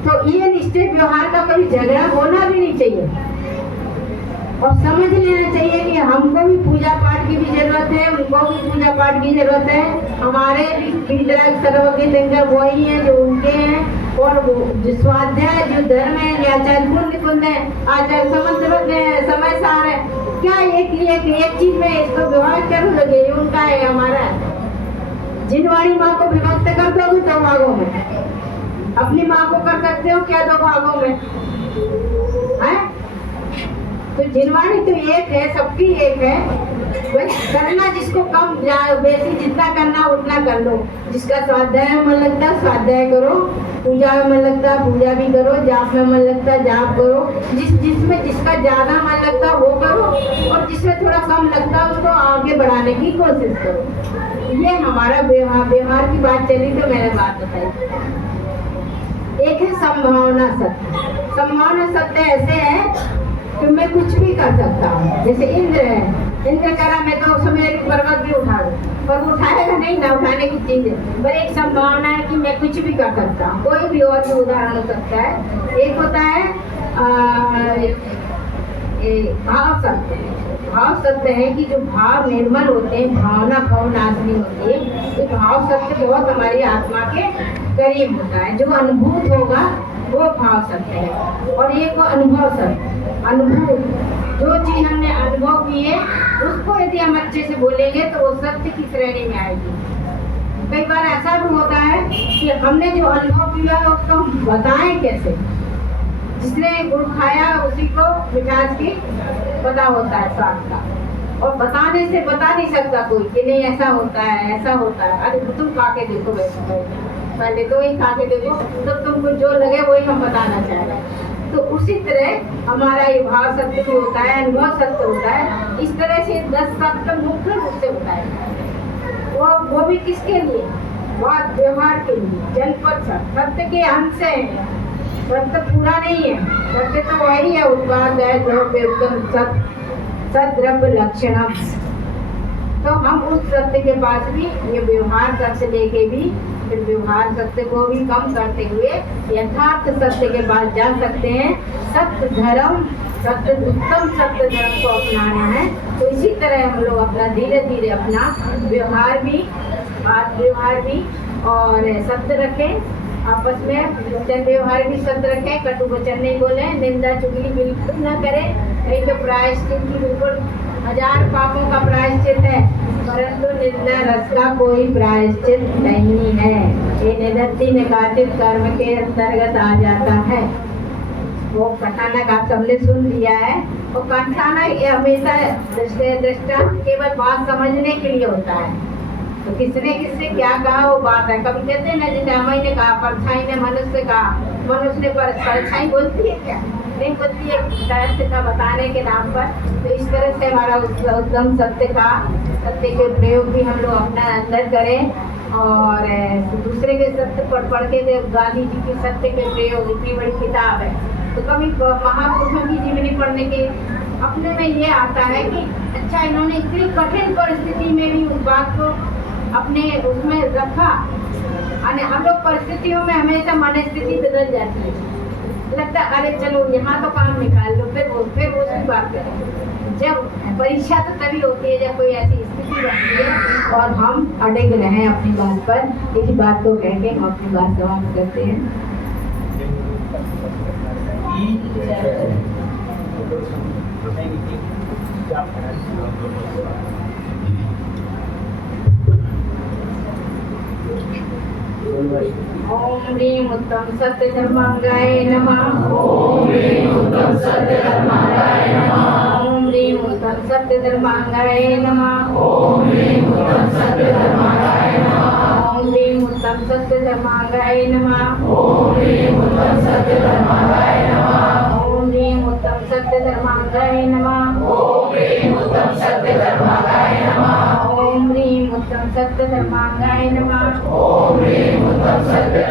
तो ये निश्चित व्यवहार का कभी झगड़ा होना भी नहीं चाहिए, और समझ लेना चाहिए कि हमको भी पूजा पाठ की भी जरूरत है, उनको भी पूजा पाठ की जरूरत है। हमारे भी सर्वज्ञ लंगर वही है जो उनके हैं, और वो जो स्वाध्याय जो धर्म है, आचार पुण्य है, आचार समझ है, समय सार है, क्या एक चीज में इसको व्यवहार करूँ लगे, ये उनका है, हमारा है। जिनवाणी माँ को विभक्त कर दोगे 2 भागों में, अपनी माँ को कर सकते हो क्या 2 भागों में है? तो जिनवाणी तो एक है, सबकी एक है। करना जिसको कम बेसी, जितना करना उतना कर लो। जिसका स्वाध्याय में मन लगता है स्वाध्याय करो, पूजा में मन लगता है पूजा भी करो, जाप में मन लगता है जाप करो, जिसमें जिसका ज्यादा मन लगता है वो करो, और जिसमें थोड़ा कम लगता है उसको आगे बढ़ाने की कोशिश करो। ये हमारा व्यवहार की बात चली तो मैंने बात बताई। एक है संभावना सत्य। संभावना सत्य ऐसे है कि मैं कुछ भी कर सकता हूँ। जैसे इंद्र है, इंद्र करा मैं तो समय पर्वत भी उठा दूं, पर वो उठाएगा नहीं ना, उठाने की चीज है। पर एक संभावना है कि मैं कुछ भी कर सकता हूँ। कोई भी और भी उदाहरण हो सकता है। एक होता है भाव सत्य। भाव सत्य है कि जो भाव निर्मल होते हैं, भावना भाव नाशनी होती है, तो भाव सत्य बहुत हमारी आत्मा के करीब होता है। जो अनुभूत होगा वो भाव सत्य है। और एक वो अनुभव सत्य, अनुभूत, जो चीज हमने अनुभव की है उसको यदि हम अच्छे से बोलेंगे तो वो सत्य की श्रेणी में आएगी। कई बार ऐसा भी होता है कि हमने जो अनुभव किया है उसको हम बताएं कैसे। जिसने गुड़ खाया उसी को मिठास की पता होता है स्वाद का, और बताने से बता नहीं सकता कोई कि नहीं ऐसा होता है ऐसा होता है। अरे तुम खा के देखो, वैसे पहले तो ही खा के देखो, तो तुमको जो लगे वही हम बताना चाह रहे हैं। तो उसी तरह हमारा ये भाव सत्य भी होता है, अनुभव सत्य होता है। इस तरह से 10 सत्य मुख्य रूप से होता है। वो भी किसके लिए? बात व्यवहार के लिए। जनपद सत्य के अंश है, सत्य पूरा नहीं है। सत्य तो वही है, उत्पाद है द्रव्य उत्तम सद्रव्य लक्षणम। तो हम उस सत्य के पास भी ये व्यवहार सत्य लेके भी फिर व्यवहार सत्य को भी कम करते हुए यथार्थ सत्य के पास जा सकते हैं। सत्य धर्म, सत्य उत्तम सत्य धर्म को अपनाना है। तो इसी तरह हम लोग अपना धीरे धीरे अपना व्यवहार भी, बात व्यवहार भी और सत्य रखें। आपस में वचन व्यवहार भी सत्य रखें, कटु वचन नहीं बोले, निंदा चुगली बिल्कुल न करें। नहीं तो प्रायश्चित की बिल्कुल 1000 पापों का प्रायश्चित है, परंतु निंदा रस का कोई प्रायश्चित नहीं है। ये निदत्ति निकाचित कर्म के अंतर्गत आ जाता है। वो कथानक आप सबने सुन लिया है। वो कथानक हमेशा दृष्टा केवल बात समझने के लिए होता है। तो किसने किससे क्या कहा वो बात है। कभी कहते हैं ना, जैसे अमय ने कहा, परछाई ने मनुष्य से कहा, मनुष्य ने परछाई बोलती है क्या? नहीं बोलती है, सत्य का बताने के नाम पर। तो इस तरह से हमारा उत्तम सत्य का, सत्य के प्रयोग भी हम लोग अपना अंदर करें। और दूसरे के सत्य पढ़ के गांधी जी की सत्य के प्रयोग इतनी बड़ी किताब है। तो कभी महापुरुषों की जीवनी पढ़ने के अपने में ये आता है कि अच्छा, इन्होंने इतनी कठिन परिस्थिति में भी उस बात को अपने उसमें रखा। और हम लोग परिस्थितियों में हमेशा मन स्थिति बदल जाती है, लगता है अरे चलो यहाँ तो काम निकाल लो, फिर उसी बात करें। जब परीक्षा तो तभी होती है जब कोई ऐसी स्थिति बनती है और हम अड़िग रहें अपनी बात पर। इसी बात को कह के हम अपनी बात समाप्त करते हैं। ओम ह्रीं उत्तम सत्य धर्मांगाय नमः। ओम ह्रीं उत्तम सत्य धर्मांगाय नमः। ओम ह्रीं उत्तम सत्य धर्मांगाय नमः। ओम ह्रीं उत्तम सत्य धर्मांगाय नमः। ओम ह्रीं उत्तम सत्य धर्मांगाय नमः। ओम ह्रीं उत्तम सत्य धर्मांगाय नमः। ओम ह्रीं उत्तम सत्य धर्मांगाय नमः। ओम ह्रीं उत्तम सत्य धर्मांगाय नमः। ओम ह्रीं उत्तम सत्य धर्मांगाय नमः। ओम ह्रीं उत्तम सत्य